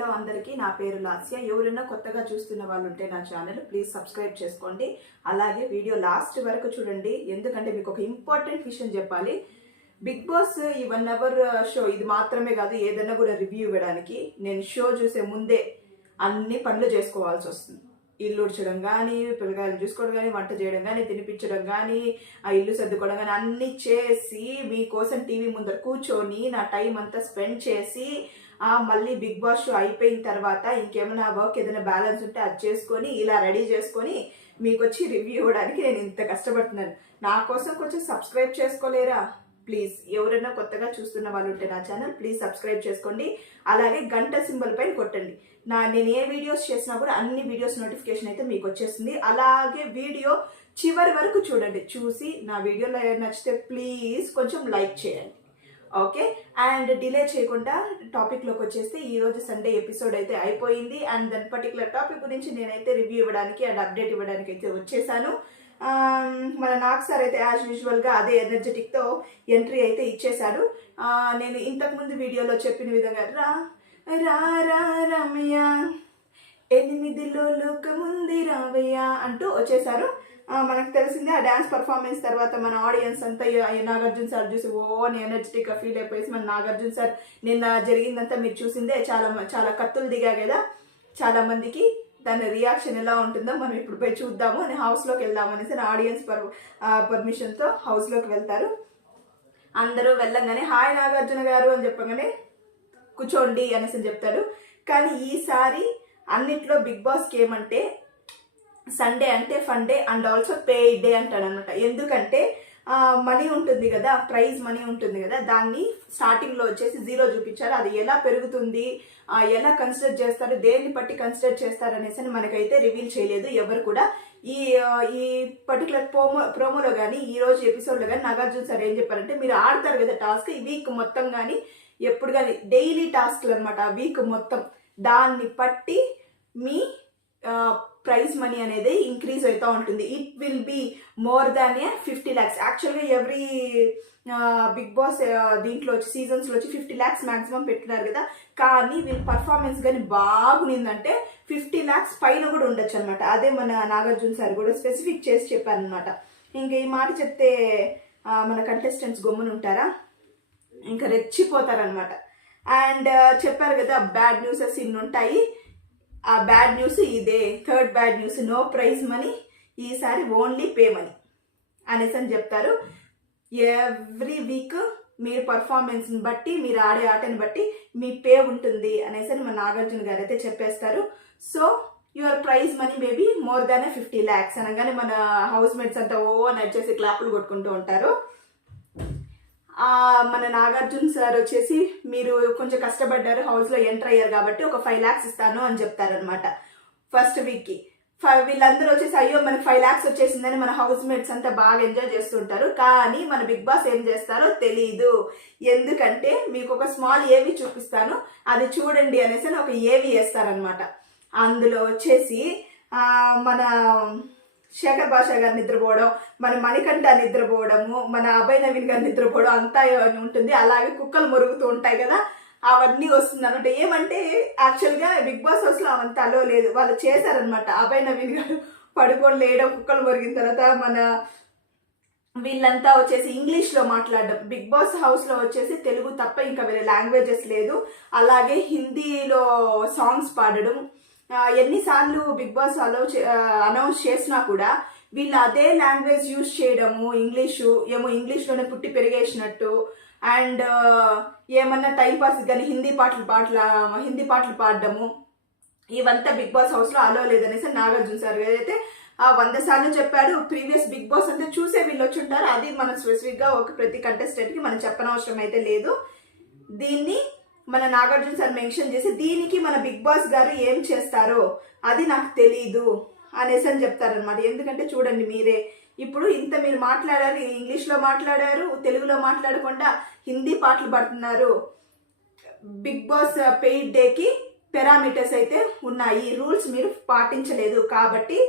Hello అందరికీ, నా పేరు లాస్య. ఎవరైనా కొత్తగా చూస్తున్న వాళ్ళు ఉంటే నా ఛానల్ ప్లీజ్ సబ్స్క్రైబ్ చేసుకోండి. అలాగే వీడియో లాస్ట్ వరకు చూడండి, ఎందుకంటే మీకు ఒక ఇంపార్టెంట్ విషయం చెప్పాలి. బిగ్ బాస్ ఈ 1 అవర్ షో ఇది మాత్రమే కాదు, ఏదైనా కూడా రివ్యూ ఇవ్వడానికి నేను షో చూసే ముందే అన్ని పనులు చేసుకోవాల్సి వస్తుంది. ఇల్లు ఉడ్చడం కానీ, పిల్లకాయలు చూసుకోవడం కానీ, వంట చేయడం కానీ, తినిపించడం కానీ, ఆ ఇల్లు సర్దుకోవడం కానీ అన్నీ చేసి మీకోసం టీవీ ముందర కూర్చొని నా టైం అంతా స్పెండ్ చేసి మళ్ళీ బిగ్ బాస్ షో అయిపోయిన తర్వాత ఇంకేమైనా వర్క్ ఏదైనా బ్యాలెన్స్ ఉంటే అది చేసుకొని ఇలా రెడీ చేసుకొని మీకు వచ్చి రివ్యూ ఇవ్వడానికి నేను ఇంత కష్టపడుతున్నాను. నా కోసం కొంచెం సబ్స్క్రైబ్ చేసుకోలేరా ప్లీజ్? ఎవరైనా కొత్తగా చూస్తున్న వాళ్ళు ఉంటే నా ఛానల్ ప్లీజ్ సబ్స్క్రైబ్ చేసుకోండి. అలాగే గంట సింబల్ పైన కొట్టండి. నేను ఏ వీడియోస్ చేసినా కూడా అన్ని వీడియోస్ నోటిఫికేషన్ అయితే మీకు వచ్చేస్తుంది. అలాగే వీడియో చివరి వరకు చూడండి. చూసి నా వీడియోలో నచ్చితే ప్లీజ్ కొంచెం లైక్ చేయండి, ఓకే? అండ్ డిలే చేయకుండా టాపిక్లోకి వచ్చేస్తే ఈరోజు సండే ఎపిసోడ్ అయితే అయిపోయింది. అండ్ దాని పర్టికులర్ టాపిక్ గురించి నేనైతే రివ్యూ ఇవ్వడానికి అండ్ అప్డేట్ ఇవ్వడానికి అయితే వచ్చేసాను. మన నాగ్ సార్ అయితే యాజ్ యూజువల్గా అదే ఎనర్జెటిక్తో ఎంట్రీ అయితే ఇచ్చేశాడు. నేను ఇంతకుముందు వీడియోలో చెప్పిన విధంగా రా రా రా రమయ్య 8లో లోకముంది రావయ్య అంటూ వచ్చేసారు. మనకు తెలిసిందే ఆ డ్యాన్స్ పర్ఫార్మెన్స్ తర్వాత మన ఆడియన్స్ అంతా నాగార్జున సార్ చూసి అని ఎనర్జెటిక్గా ఫీల్ అయిపోయేసి మన నాగార్జున సార్ నిన్న జరిగిందంతా మీరు చూసిందే. చాలా కత్తులు దిగా కదా చాలా మందికి. దాని రియాక్షన్ ఎలా ఉంటుందో మనం ఇప్పుడు పోయి చూద్దాము అని హౌస్లోకి వెళ్దాము అనేసి ఆడియన్స్ పర్మిషన్తో హౌస్లోకి వెళ్తారు. అందరూ వెళ్ళంగానే హాయ్ నాగార్జున గారు అని చెప్పగానే కూర్చోండి అనేసి చెప్తారు. కానీ ఈసారి అన్నిట్లో బిగ్ బాస్కి ఏమంటే సండే అంటే fun day and also pay day అంటాడు అనమాట. ఎందుకంటే మనీ ఉంటుంది కదా, ప్రైజ్ మనీ ఉంటుంది కదా, దాన్ని స్టార్టింగ్లో వచ్చేసి 0 చూపించారు. అది ఎలా పెరుగుతుంది, ఎలా కన్సిడర్ చేస్తారు, దేన్ని బట్టి కన్సిడర్ చేస్తారు అనేసి మనకైతే రివీల్ చేయలేదు ఎవరు కూడా. ఈ పర్టికులర్ ప్రోమోలో కానీ ఈ రోజు ఎపిసోడ్లో కానీ నాగార్జున సార్ ఏం చెప్పారంటే, మీరు ఆడతారు కదా టాస్క్ ఈ వీక్ మొత్తం కానీ ఎప్పుడు కానీ డైలీ టాస్క్లు అనమాట, వీక్ మొత్తం దాన్ని బట్టి మీ ప్రైజ్ మనీ అనేది ఇంక్రీజ్ అవుతూ ఉంటుంది. It will be more than 50 lakhs. యాక్చువల్గా ఎవ్రీ బిగ్ బాస్ దీంట్లో వచ్చి సీజన్స్లో వచ్చి 50 lakhs మ్యాక్సిమం పెట్టినారు కదా. కానీ వీళ్ళ పర్ఫార్మెన్స్ కానీ బాగుందంటే 50 lakhs పైన కూడా ఉండొచ్చు అనమాట. అదే మన నాగార్జున సార్ కూడా స్పెసిఫిక్ చేసి చెప్పారనమాట. ఇంకా ఈ మాట చెప్తే మన కంటెస్టెంట్స్ గమ్మున ఉంటారా, ఇంకా రెచ్చిపోతారనమాట. అండ్ చెప్పారు కదా బ్యాడ్ న్యూసెస్ ఇన్ని ఉంటాయి. ఆ బ్యాడ్ న్యూస్ ఇదే, third bad news, no prize money, ఈసారి ఓన్లీ పే మనీ అనేసి అని చెప్తారు. ఎవ్రీ వీక్ మీరు పర్ఫార్మెన్స్ని బట్టి, మీరు ఆడే ఆటని బట్టి మీ పే ఉంటుంది అనేసి మన నాగార్జున గారు అయితే చెప్పేస్తారు. So your prize money maybe more than 50 lakhs అనగానే మన హౌస్ మేట్స్ అంతా అని వచ్చేసి క్లాపులు కొట్టుకుంటూ ఉంటారు. మన నాగార్జున సార్ వచ్చేసి మీరు కొంచెం కష్టపడ్డారు, హౌస్లో ఎంటర్ అయ్యారు కాబట్టి ఒక 5 lakhs ఇస్తాను అని చెప్తారనమాట ఫస్ట్ వీక్కి. వీళ్ళందరూ వచ్చేసి అయ్యో మనకి 5 lakhs వచ్చేసిందని మన హౌస్ మేట్స్ అంతా బాగా ఎంజాయ్ చేస్తుంటారు. కానీ మన బిగ్ బాస్ ఏం చేస్తారో తెలీదు. ఎందుకంటే మీకు ఒక స్మాల్ ఏవి చూపిస్తాను, అది చూడండి అనేసి ఒక ఏవి వేస్తారనమాట. అందులో వచ్చేసి మన శేఖర్ భాషా గారు నిద్రపోవడం, మన మణికంఠ నిద్రపోవడము, మన అభయ్ నవీన్ గారు నిద్రపోవడం అంతా ఉంటుంది. అలాగే కుక్కలు మురుగుతూ ఉంటాయి కదా, అవన్నీ వస్తుంది అనమాట. ఏమంటే యాక్చువల్గా బిగ్ బాస్ హౌస్లో అవంతా అలో లేదు, వాళ్ళు చేశారనమాట. అభయ్ నవీన్ గారు పడుకొని లేయడం, కుక్కలు మురిగిన తర్వాత మన వీళ్ళంతా వచ్చేసి ఇంగ్లీష్లో మాట్లాడడం. బిగ్ బాస్ హౌస్లో వచ్చేసి తెలుగు తప్ప ఇంకా వేరే లాంగ్వేజెస్ లేదు. అలాగే హిందీలో సాంగ్స్ పాడడం. ఎన్నిసార్లు బిగ్ బాస్ అనౌన్స్ చేసినా కూడా వీళ్ళు అదే లాంగ్వేజ్ యూజ్ చేయడము, ఇంగ్లీష్లోనే పుట్టి పెరిగేసినట్టు. అండ్ ఏమన్నా టైంపాస్ కానీ హిందీ పాటలు పాడడము, ఇవంతా బిగ్ బాస్ హౌస్లో అలో లేదనేసి నాగార్జున సార్ అయితే 100 సార్లు చెప్పాడు. ప్రీవియస్ బిగ్ బాస్ అంతా చూసే వీళ్ళు వచ్చి ఉంటారు. అది మనం స్పెసిఫిక్గా ఒక ప్రతి కంటెస్టెంట్కి మనం చెప్పనవసరం అయితే లేదు. దీన్ని మన నాగార్జున సార్ మెన్షన్ చేసి దీనికి మన బిగ్ బాస్ గారు ఏం చేస్తారో అది నాకు తెలీదు అనేసి అని చెప్తారనమాట. ఎందుకంటే చూడండి మీరే ఇప్పుడు ఇంత మీరు మాట్లాడారు, ఇంగ్లీష్లో మాట్లాడారు, తెలుగులో మాట్లాడకుండా హిందీ పాటలు పాడుతున్నారు. బిగ్ బాస్ పెయిడ్ డేకి పారామీటర్స్ అయితే ఉన్నాయి, రూల్స్ మీరు పాటించలేదు కాబట్టి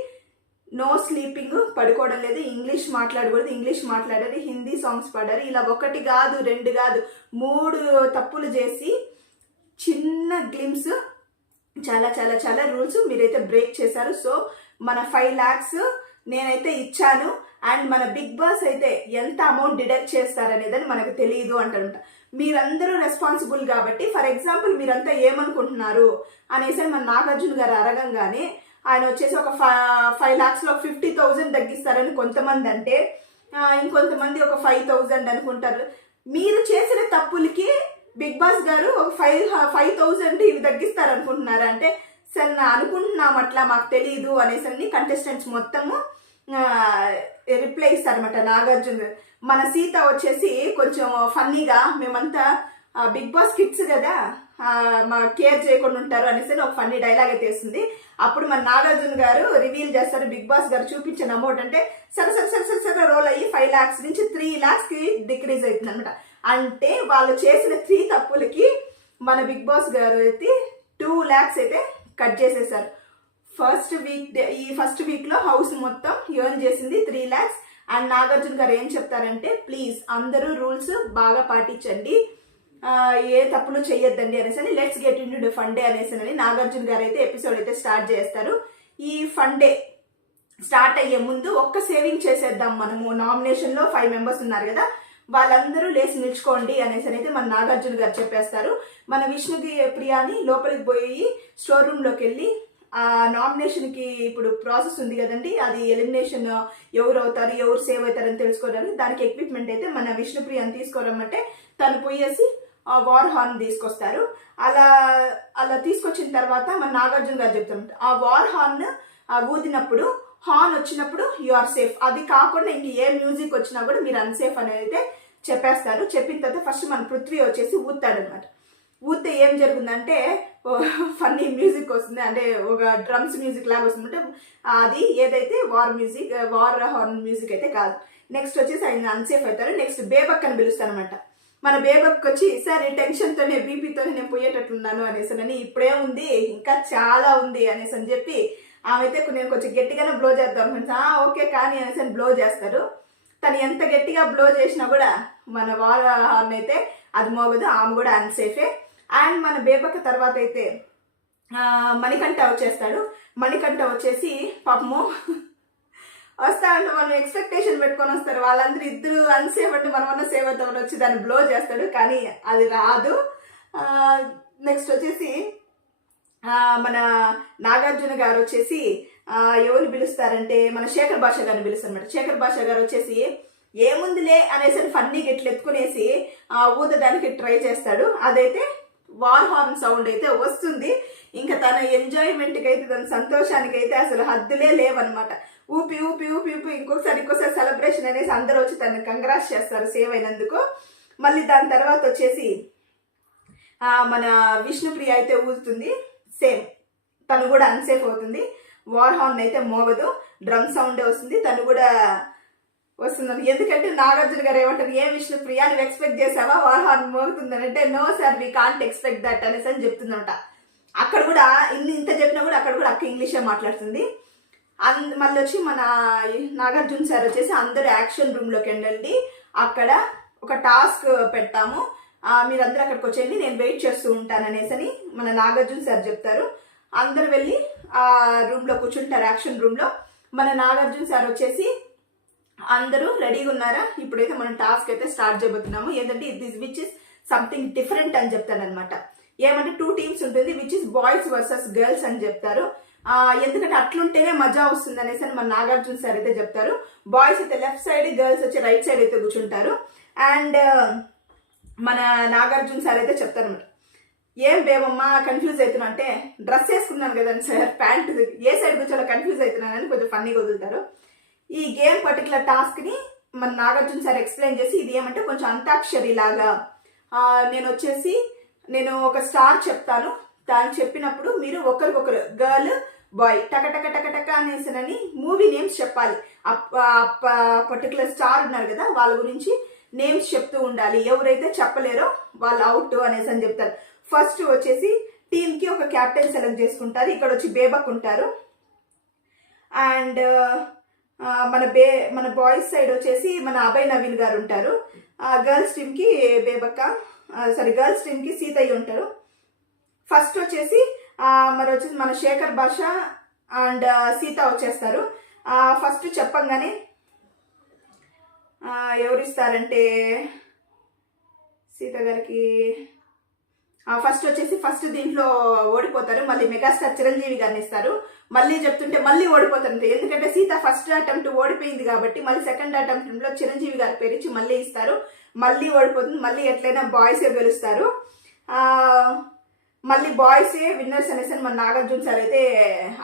నో స్లీపింగ్, పడుకోవడం లేదు, ఇంగ్లీష్ మాట్లాడకూడదు, ఇంగ్లీష్ మాట్లాడారు, హిందీ సాంగ్స్ పాడారు. ఇలా 1 కాదు 2 కాదు 3 తప్పులు చేసి చిన్న గ్లిమ్స్ చాలా చాలా చాలా రూల్స్ మీరైతే బ్రేక్ చేశారు. సో మన 5 lakhs నేనైతే ఇచ్చాను, అండ్ మన బిగ్ బాస్ అయితే ఎంత అమౌంట్ డిడక్ట్ చేస్తారనేదని మనకు తెలియదు అంటారంట. మీరందరూ రెస్పాన్సిబుల్ కాబట్టి, ఫర్ ఎగ్జాంపుల్ మీరంతా ఏమనుకుంటున్నారు అనేసి మన నాగార్జున గారు అడగంగానే ఆయన వచ్చేసి ఒక 5 lakhs లో 50,000 తగ్గిస్తారని కొంతమంది అంటే, ఇంకొంతమంది ఒక 5,000 అనుకుంటారు. మీరు చేసిన తప్పులకి బిగ్ బాస్ గారు ఒక 5,000 ఇవి తగ్గిస్తారు అనుకుంటున్నారా అంటే, సరే నా అనుకుంటున్నాం అట్లా మాకు తెలియదు అనేసి కంటెస్టెంట్స్ మొత్తము రిప్లై ఇస్తారనమాట నాగార్జున. మన సీత వచ్చేసి కొంచెం ఫన్నీగా మేమంతా బిగ్ బాస్ కిడ్స్ కదా మా కేర్ చేయకుండా ఉంటారు అనేసి ఒక ఫన్నీ డైలాగ్ అయితే వేస్తుంది. అప్పుడు మన నాగార్జున గారు రివీల్ చేస్తారు, బిగ్ బాస్ గారు చూపించిన అమౌంట్ అంటే సరే సరే సరే సరే సరే రోల్ అయ్యి 5 lakhs నుంచి 3 lakhs డిక్రీజ్ అవుతుంది అనమాట. అంటే వాళ్ళు చేసిన 3 తప్పులకి మన బిగ్ బాస్ గారు అయితే 2 lakhs అయితే కట్ చేసేసారు. ఫస్ట్ వీక్ లో హౌస్ మొత్తం ఎర్న్ చేసింది 3 lakhs. అండ్ నాగార్జున గారు ఏం చెప్తారంటే, ప్లీజ్ అందరూ రూల్స్ బాగా పాటించండి, ఏ తప్పులు చెయ్యొద్దండి అనేసి let's get in to fun day అనేసి నాగార్జున గారు అయితే ఎపిసోడ్ అయితే స్టార్ట్ చేస్తారు. ఈ ఫన్ డే స్టార్ట్ అయ్యే ముందు ఒక్క సేవింగ్ చేసేద్దాం మనము. నామినేషన్ లో 5 members ఉన్నారు కదా, వాళ్ళందరూ లేచి నిల్చుకోండి అనేసి అయితే మన నాగార్జున గారు చెప్పేస్తారు. మన విష్ణు ప్రియాని లోపలికి పోయి స్టోర్ రూమ్ లోకి వెళ్ళి ఆ నామినేషన్ కి ఇప్పుడు ప్రాసెస్ ఉంది కదండి, అది ఎలిమినేషన్ ఎవరు అవుతారు ఎవరు సేవ్ అవుతారని తెలుసుకోవడానికి దానికి ఎక్విప్మెంట్ అయితే మన విష్ణుప్రియని తీసుకోరమ్మంటే తను పోయేసి వార్ హార్న్ తీసుకొస్తారు. అలా తీసుకొచ్చిన తర్వాత మన నాగార్జున గారు చెప్తారు, ఆ వార్ హార్న్ ఊదినప్పుడు హార్న్ వచ్చినప్పుడు యు ఆర్ సేఫ్, అది కాకుండా ఇంక ఏ మ్యూజిక్ వచ్చినా కూడా మీరు అన్సేఫ్ అనేది అయితే చెప్పేస్తారు. చెప్పిన తర్వాత ఫస్ట్ మన పృథ్వీ వచ్చేసి ఊతాడు అనమాట. ఊతే ఏం జరుగుతుందంటే ఫన్నీ మ్యూజిక్ వస్తుంది, అంటే ఒక డ్రమ్స్ మ్యూజిక్ లాగా వస్తుందంటే అది ఏదైతే వార్ హార్న్ మ్యూజిక్ అయితే కాదు. నెక్స్ట్ వచ్చేసి ఆయన అన్సేఫ్ అవుతారు. నెక్స్ట్ బేబక్ అని పిలుస్తాను అనమాట. మన బేబక్ వచ్చి సార్ ఈ టెన్షన్తోనే బీపీతోనే నేను పోయేటట్లున్నాను అనేసి ఇప్పుడే ఉంది ఇంకా చాలా ఉంది అనేసి అని చెప్పి ఆమె అయితే నేను కొంచెం గట్టిగానే బ్లో చేద్దాం అనుకుంటా, ఓకే కానీ అనేసి బ్లో చేస్తారు. తను ఎంత గట్టిగా బ్లో చేసినా కూడా మన వార్ హార్న్ అయితే అది మోగదు, ఆమె కూడా అన్సేఫే. అండ్ మన బేబక్క తర్వాత అయితే మణికంఠ వచ్చేస్తాడు. మణికంఠ వచ్చేసి పాపము వస్తా అంటే మనం ఎక్స్పెక్టేషన్ పెట్టుకొని వస్తారు, వాళ్ళందరూ ఇద్దరు అన్సేఫ్ అంటే మనమన్నా సేవ్ అవుతామని వచ్చి దాన్ని బ్లో చేస్తాడు, కానీ అది రాదు. నెక్స్ట్ వచ్చేసి మన నాగార్జున గారు వచ్చేసి ఎవరిని పిలుస్తారంటే మన శేఖర్ భాష గారిని పిలుస్తారు అనమాట. శేఖర్ భాష గారు వచ్చేసి ఏముందిలే అనేసి ఫన్నీ గెట్లు ఎత్తుకునేసి ఊదడానికి ట్రై చేస్తాడు. అదైతే వార్ హార్న్ సౌండ్ అయితే వస్తుంది. ఇంకా తన ఎంజాయ్మెంట్కి అయితే తన సంతోషానికి అయితే అసలు హద్దులే లేవన్నమాట. ఊపి ఊపి ఊపి ఊపి ఇంకోసారి సెలబ్రేషన్ అనేసి అందరూ వచ్చి తను కంగ్రాట్స్ చేస్తారు సేవ్ అయినందుకు. మళ్ళీ దాని తర్వాత వచ్చేసి మన విష్ణుప్రియ అయితే ఊదుతుంది, సేమ్ తను కూడా అన్సేఫ్ అవుతుంది. వార్ హార్న్ అయితే మోగదు, డ్రమ్ సౌండే వస్తుంది, తను కూడా వస్తుందని. ఎందుకంటే నాగార్జున గారు ఏమంటారు, ఏ విష్ణుప్రియ నువ్వు ఎక్స్పెక్ట్ చేసావా వార్ హార్న్ మోగుతుందని అంటే, no sir we can't expect that అనేసి అని చెప్తుందన్నమాట. అక్కడ కూడా ఇంత చెప్పినా కూడా అక్కడ కూడా అక్క ఇంగ్లీషే మాట్లాడుతుంది. మళ్ళీ వచ్చి మన నాగార్జున సార్ వచ్చేసి అందరూ యాక్షన్ రూమ్లోకి వెళ్ళండి, అక్కడ ఒక టాస్క్ పెడతాము, మీరందరూ అక్కడికి వచ్చేయండి, నేను వెయిట్ చేస్తూ ఉంటాను అనేసి మన నాగార్జున సార్ చెప్తారు. అందరు వెళ్ళి ఆ రూమ్లో కూర్చుంటారు, యాక్షన్ రూమ్లో. మన నాగార్జున సార్ వచ్చేసి అందరూ రెడీగా ఉన్నారా, ఇప్పుడైతే మనం టాస్క్ అయితే స్టార్ట్ చేయబోతున్నాము. ఏంటంటే విచ్ ఇస్ సంథింగ్ డిఫరెంట్ అని చెప్తారనమాట. ఏమంటే 2 teams ఉంటుంది, which is boys versus girls అని చెప్తారు. ఎందుకంటే అట్లుంటేనే మజా వస్తుంది అనేసి మన నాగార్జున సార్ అయితే చెప్తారు. బాయ్స్ అయితే లెఫ్ట్ సైడ్, గర్ల్స్ వచ్చి రైట్ సైడ్ అయితే కూర్చుంటారు. అండ్ మన నాగార్జున సార్ అయితే చెప్తారు అనమాట, ఏం బేబమ్మా కన్ఫ్యూజ్ అవుతున్నా అంటే, డ్రెస్ వేసుకున్నాను కదండి సార్, ప్యాంట్ ఏ సైడ్ కూర్చోలో కన్ఫ్యూజ్ అవుతున్నానని కొంచెం ఫన్నీగా వదులుతారు. ఈ గేమ్ పర్టికులర్ టాస్క్ని మన నాగార్జున సార్ ఎక్స్ప్లెయిన్ చేసి, ఇది ఏమంటే కొంచెం అంతాక్షరి లాగా, నేను ఒక స్టార్ చెప్తాను, దాన్ని చెప్పినప్పుడు మీరు ఒకరికొకరు గర్ల్ బాయ్ టక టక టక టక అనేసినని మూవీ నేమ్స్ చెప్పాలి. పర్టికులర్ స్టార్ ఉన్నారు కదా వాళ్ళ గురించి నేమ్స్ చెప్తూ ఉండాలి, ఎవరైతే చెప్పలేరో వాళ్ళు అవుట్ అనేసి అని చెప్తారు. ఫస్ట్ వచ్చేసి టీమ్కి ఒక క్యాప్టెన్ సెలెక్ట్ చేసుకుంటారు. ఇక్కడ వచ్చి బేబక్ ఉంటారు. అండ్ మన బాయ్స్ సైడ్ వచ్చేసి మన అభయ్ నవీన్ గారు ఉంటారు. గర్ల్స్ టీమ్కి గర్ల్స్ టీమ్కి సీతయ్య ఉంటారు. ఫస్ట్ వచ్చేసి మరి వచ్చేసి మన శేఖర్ భాష అండ్ సీత వచ్చేస్తారు. ఫస్ట్ చెప్పంగానే ఎవరు ఇస్తారంటే సీత గారికి ఫస్ట్ వచ్చేసి ఫస్ట్ దీంట్లో ఓడిపోతారు. మళ్ళీ మెగాస్టార్ చిరంజీవి గారిని ఇస్తారు. మళ్ళీ చెప్తుంటే మళ్ళీ ఓడిపోతారు, ఎందుకంటే సీత ఫస్ట్ అటెంప్ట్ ఓడిపోయింది కాబట్టి మళ్ళీ సెకండ్ అటెంప్ట్ లో చిరంజీవి గారి పేరు ఇచ్చి మళ్ళీ ఇస్తారు. మళ్ళీ ఓడిపోతుంది. మళ్ళీ ఎట్లయినా బాయ్సే గెలుస్తారు. మళ్ళీ బాయ్సే విన్నర్స్ అనేసి మన నాగార్జున సార్ అయితే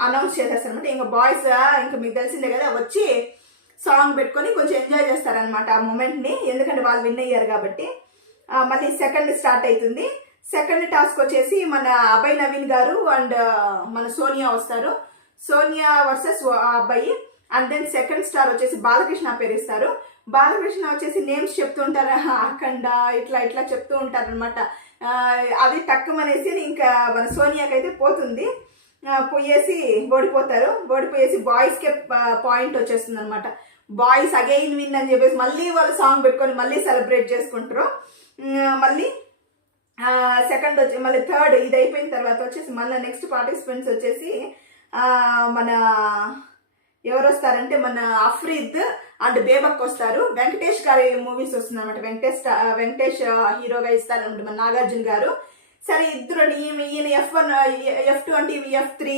అనౌన్స్ చేసేస్తారు అనమాట. ఇంకా బాయ్స్ ఇంకా మీకు తెలిసిందే కదా, వచ్చి సాంగ్ పెట్టుకొని కొంచెం ఎంజాయ్ చేస్తారనమాట ఆ మూమెంట్ని, ఎందుకంటే వాళ్ళు విన్ అయ్యారు కాబట్టి. మళ్ళీ సెకండ్ స్టార్ట్ అవుతుంది. సెకండ్ టాస్క్ వచ్చేసి మన అభయ్ నవీన్ గారు అండ్ మన సోనియా వస్తారు. సోనియా వర్సెస్ అబ్బాయి. అండ్ దెన్ సెకండ్ స్టార్ వచ్చేసి బాలకృష్ణ పేరు ఇస్తారు. బాలకృష్ణ వచ్చేసి నేమ్స్ చెప్తూ ఉంటారు, అఖండ ఇట్లా ఇట్లా చెప్తూ ఉంటారు అనమాట. అది తక్కువనేసి ఇంకా మన సోనియాకైతే పోతుంది, పోయేసి ఓడిపోతారు. ఓడిపోయేసి బాయ్స్కే పాయింట్ వచ్చేస్తుంది అనమాట. బాయ్స్ అగైన్ విన్ అని చెప్పేసి మళ్ళీ వాళ్ళు సాంగ్ పెట్టుకొని మళ్ళీ సెలబ్రేట్ చేసుకుంటారు. మళ్ళీ సెకండ్ వచ్చి మళ్ళీ థర్డ్ ఇది అయిపోయిన తర్వాత వచ్చేసి మళ్ళీ నెక్స్ట్ పార్టిసిపెంట్స్ వచ్చేసి మన ఎవరు వస్తారంటే మన అఫ్రీద్ అండ్ బేబక్ వస్తారు. వెంకటేష్ గారి మూవీస్ వస్తుంది అనమాట. వెంకటేష్ హీరోగా ఇస్తారనమాట మన నాగార్జున గారు. సరే ఇద్దరు ఈయన F1 F2 అంటే F3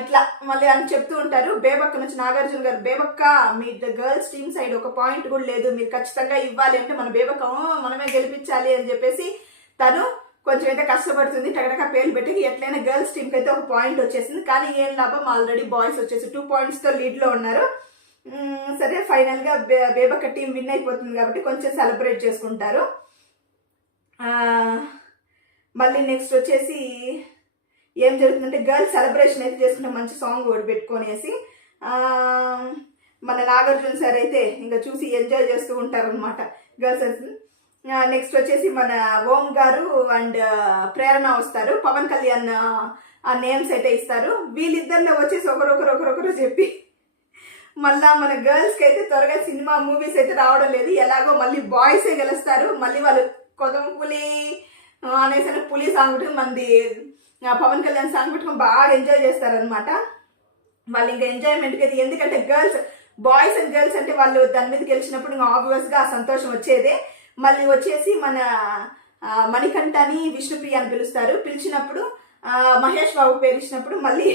ఇట్లా మళ్ళీ అని చెప్తూ ఉంటారు. బేబక్క నుంచి నాగార్జున గారు, బేబక్క మీ గర్ల్స్ టీమ్ సైడ్ ఒక పాయింట్ కూడా లేదు, మీరు ఖచ్చితంగా ఇవ్వాలి అంటే మన బేబక్క మనమే గెలిపించాలి అని చెప్పేసి తను కొంచెం అయితే కష్టపడుతుంది. టగటగా పేర్లు పెట్టి ఎట్లయినా గర్ల్స్ టీంకి అయితే ఒక పాయింట్ వచ్చేసింది. కానీ ఏం లాభం, ఆల్రెడీ బాయ్స్ వచ్చేసి 2 పాయింట్స్తో లీడ్లో ఉన్నారు. సరే ఫైనల్గా బేబక్క టీం విన్ అయిపోతుంది కాబట్టి కొంచెం సెలబ్రేట్ చేసుకుంటారు. మళ్ళీ నెక్స్ట్ వచ్చేసి ఏం జరుగుతుందంటే గర్ల్స్ సెలబ్రేషన్ అయితే చేసుకుంటే మంచి సాంగ్ ఒకటి పెట్టుకొనేసి మన నాగార్జున సార్ అయితే ఇంకా చూసి ఎంజాయ్ చేస్తూ ఉంటారు అనమాట గర్ల్స్. నెక్స్ట్ వచ్చేసి మన ఓం గారు అండ్ ప్రేరణ వస్తారు. పవన్ కళ్యాణ్ ఆ నేమ్స్ అయితే ఇస్తారు. వీళ్ళిద్దరిలో వచ్చేసి ఒకరొకరు చెప్పి మళ్ళా మన గర్ల్స్కి అయితే త్వరగా సినిమా మూవీస్ అయితే రావడం లేదు. ఎలాగో మళ్ళీ బాయ్సే గెలుస్తారు. మళ్ళీ వాళ్ళు కొదం పులి అనేసి పులి సాంగ్ పెట్టుకుని మంది పవన్ కళ్యాణ్ సాంగ్ పెట్టుకుని బాగా ఎంజాయ్ చేస్తారనమాట. వాళ్ళు ఇంకా ఎంజాయ్మెంట్కి అయితే, ఎందుకంటే బాయ్స్ అండ్ గర్ల్స్ అంటే వాళ్ళు దాని మీద గెలిచినప్పుడు ఇంకా ఆబ్వియస్గా ఆ సంతోషం వచ్చేదే. మళ్ళీ వచ్చేసి మన మణికంఠని విష్ణుప్రియ అని పిలుస్తారు. పిలిచినప్పుడు మహేష్ బాబు పేరు ఇచ్చినప్పుడు మళ్ళీ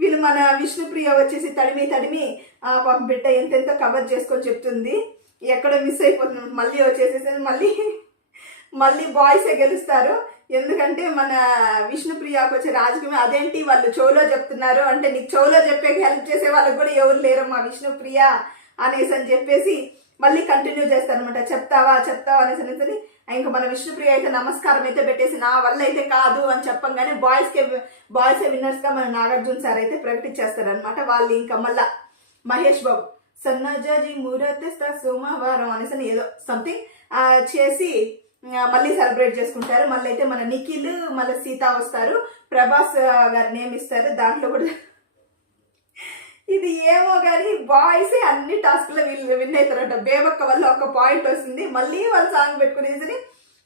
వీళ్ళు మన విష్ణుప్రియ వచ్చేసి తడిమి పాపం బిడ్డ ఎంతెంతో కవర్ చేసుకొని చెప్తుంది, ఎక్కడో మిస్ అయిపోతుంది. మళ్ళీ వచ్చేసేసి మళ్ళీ బాయ్సే గెలుస్తారు. ఎందుకంటే మన విష్ణుప్రియకు వచ్చే రాజకీయం అదేంటి వాళ్ళు చెవులో చెప్తున్నారు అంటే, నీకు చెవులో చెప్పే హెల్ప్ చేసే వాళ్ళకి కూడా ఎవరు లేరు మా విష్ణుప్రియ అనేసి అని చెప్పేసి మళ్ళీ కంటిన్యూ చేస్తారనమాట. చెప్తావా అనేసి ఇంకా మన విష్ణుప్రియ అయితే నమస్కారం అయితే పెట్టేసి నా వల్ల అయితే కాదు అని చెప్పంగానే బాయ్సే విన్నర్స్గా మన నాగార్జున సార్ అయితే ప్రకటించేస్తారనమాట. వాళ్ళు ఇంకా మళ్ళా మహేష్ బాబు సన్నజాజి మురతెస్తా సోమవారం అనేసి ఏదో సంథింగ్ చేసి మళ్ళీ సెలబ్రేట్ చేసుకుంటారు. మళ్ళీ అయితే మన నిఖిల్ మళ్ళీ సీత వస్తారు. ప్రభాస్ గారు నేమ్ ఇస్తారు. దాంట్లో కూడా ఇది ఏమో కానీ బాయ్సే అన్ని టాస్క్లో వీళ్ళు విన్ అవుతారట. బేబక్క వల్ల ఒక పాయింట్ వస్తుంది. మళ్ళీ వాళ్ళు సాంగ్ పెట్టుకునేసి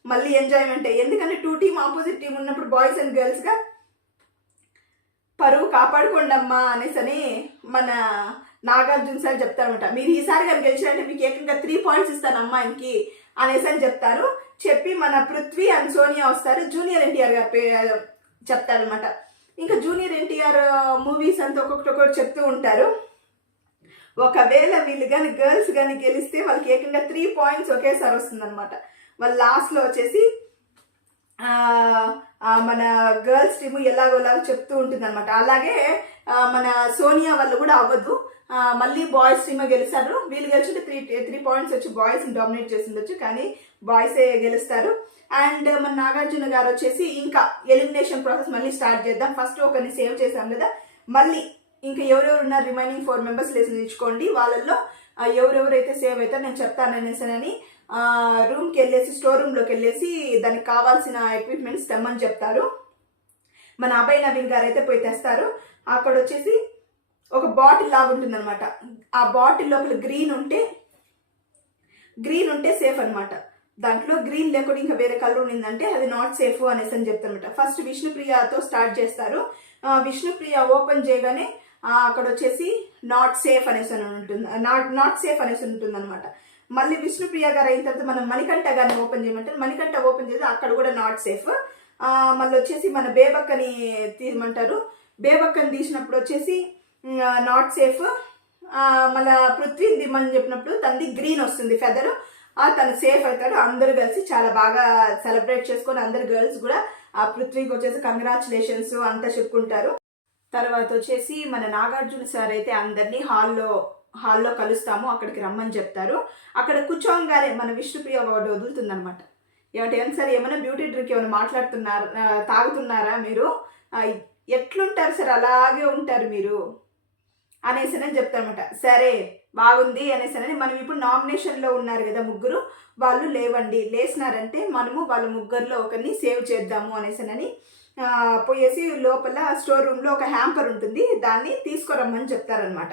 మళ్ళీ ఎంజాయ్మెంట్. ఎందుకంటే 2 టీమ్ ఆపోజిట్ టీం ఉన్నప్పుడు బాయ్స్ అండ్ గర్ల్స్గా పరువు కాపాడుకోండమ్మా అనేసి మన నాగార్జున సార్ చెప్తారనమాట. మీరు ఈసారి కానీ గెలిచారంటే మీకు ఏకంగా 3 పాయింట్స్ ఇస్తాను అమ్మాయికి అనేసి అని చెప్తారు. చెప్పి మన పృథ్వీ అండ్ సోనియా వస్తారు. జూనియర్ ఎన్టీఆర్ గారు చెప్తారనమాట. ఇంకా జూనియర్ ఎన్టీఆర్ మూవీస్ అంతా ఒక్కొక్కటి చెప్తూ ఉంటారు. ఒకవేళ వీళ్ళు కానీ గర్ల్స్ కానీ గెలిస్తే వాళ్ళకి ఏకంగా 3 పాయింట్స్ ఒకేసారి వస్తుందన్నమాట. వాళ్ళు లాస్ట్లో వచ్చేసి మన గర్ల్స్ టీము ఎలాగోలాగో చెప్తూ ఉంటుంది అనమాట. అలాగే మన సోనియా వాళ్ళు కూడా అవ్వదు, మళ్ళీ బాయ్స్ టీమే గెలిచారు. వీళ్ళు గెలిచింటే 3 పాయింట్స్ వచ్చి బాయ్స్ని డామినేట్ చేసి ఉండొచ్చు, కానీ బాయ్సే గెలుస్తారు. అండ్ మన నాగార్జున గారు వచ్చేసి ఇంకా ఎలిమినేషన్ ప్రాసెస్ మళ్ళీ స్టార్ట్ చేద్దాం. ఫస్ట్ ఒకరిని సేవ్ చేసాం కదా, మళ్ళీ ఇంకా ఎవరెవరు ఉన్నారు రిమైనింగ్ 4 మెంబర్స్ లేసి నిల్చుకోండి. వాళ్ళల్లో ఎవరెవరైతే సేవ్ అవుతారో నేను చెప్తాను అనేసి రూమ్కి వెళ్ళేసి స్టోర్ రూమ్లోకి వెళ్ళేసి దానికి కావాల్సిన ఎక్విప్మెంట్స్ తెమ్మని చెప్తారు. మన అభయ్ నవీన్ గారు అయితే పోయి తెస్తారు. అక్కడ వచ్చేసి ఒక బాటిల్ లాగా ఉంటుంది అనమాట. ఆ బాటిల్ లోపల గ్రీన్ ఉంటే సేఫ్ అనమాట. దాంట్లో గ్రీన్ లేకుండా ఇంకా వేరే కలర్ ఉండిందంటే అది నాట్ సేఫ్ అనేసి అని చెప్తారనమాట. ఫస్ట్ విష్ణుప్రియతో స్టార్ట్ చేస్తారు. విష్ణుప్రియ ఓపెన్ చేయగానే అక్కడ వచ్చేసి నాట్ సేఫ్ అనేసి ఉంటుంది, నాట్ సేఫ్ అనేసి ఉంటుంది అనమాట. మళ్ళీ విష్ణుప్రియ గారు అయిన తర్వాత మనం మణికంఠ గారిని ఓపెన్ చేయమంటారు. మణికంఠ ఓపెన్ చేస్తే అక్కడ కూడా నాట్ సేఫ్. మళ్ళీ వచ్చేసి మన బేబక్కని తీయమంటారు. బేబక్కని తీసినప్పుడు వచ్చేసి నాట్ సేఫ్. మళ్ళీ పృథ్వీని దిమ్మని చెప్పినప్పుడు తనది గ్రీన్ వస్తుంది ఫెదర్, తను సేఫ్ అవుతాడు. అందరూ కలిసి చాలా బాగా సెలబ్రేట్ చేసుకొని అందరు గర్ల్స్ కూడా ఆ పృథ్వీకి వచ్చేసి కంగ్రాచులేషన్స్ అంతా చెప్పుకుంటారు. తర్వాత వచ్చేసి మన నాగార్జున సార్ అయితే అందరినీ హాల్లో కలుస్తాము, అక్కడికి రమ్మని చెప్తారు. అక్కడ కూర్చోగానే మన విష్ణుప్రియ ఒకటి వదులుతుందనమాట. ఏమంటే ఏం సార్ ఏమైనా బ్యూటీ డ్రింక్ ఏమైనా మాట్లాడుతున్నారా, తాగుతున్నారా మీరు, ఎట్లుంటారు సార్ అలాగే ఉంటారు మీరు అనేసి అని చెప్తారనమాట. సరే బాగుంది అనేసి మనం ఇప్పుడు నామినేషన్లో ఉన్నారు కదా ముగ్గురు, వాళ్ళు లేచినారంటే మనము వాళ్ళ ముగ్గురులో ఒకరిని సేవ్ చేద్దాము అనేసి పోయేసి లోపల స్టోర్ రూమ్లో ఒక హ్యాంపర్ ఉంటుంది, దాన్ని తీసుకురమ్మని చెప్తారనమాట.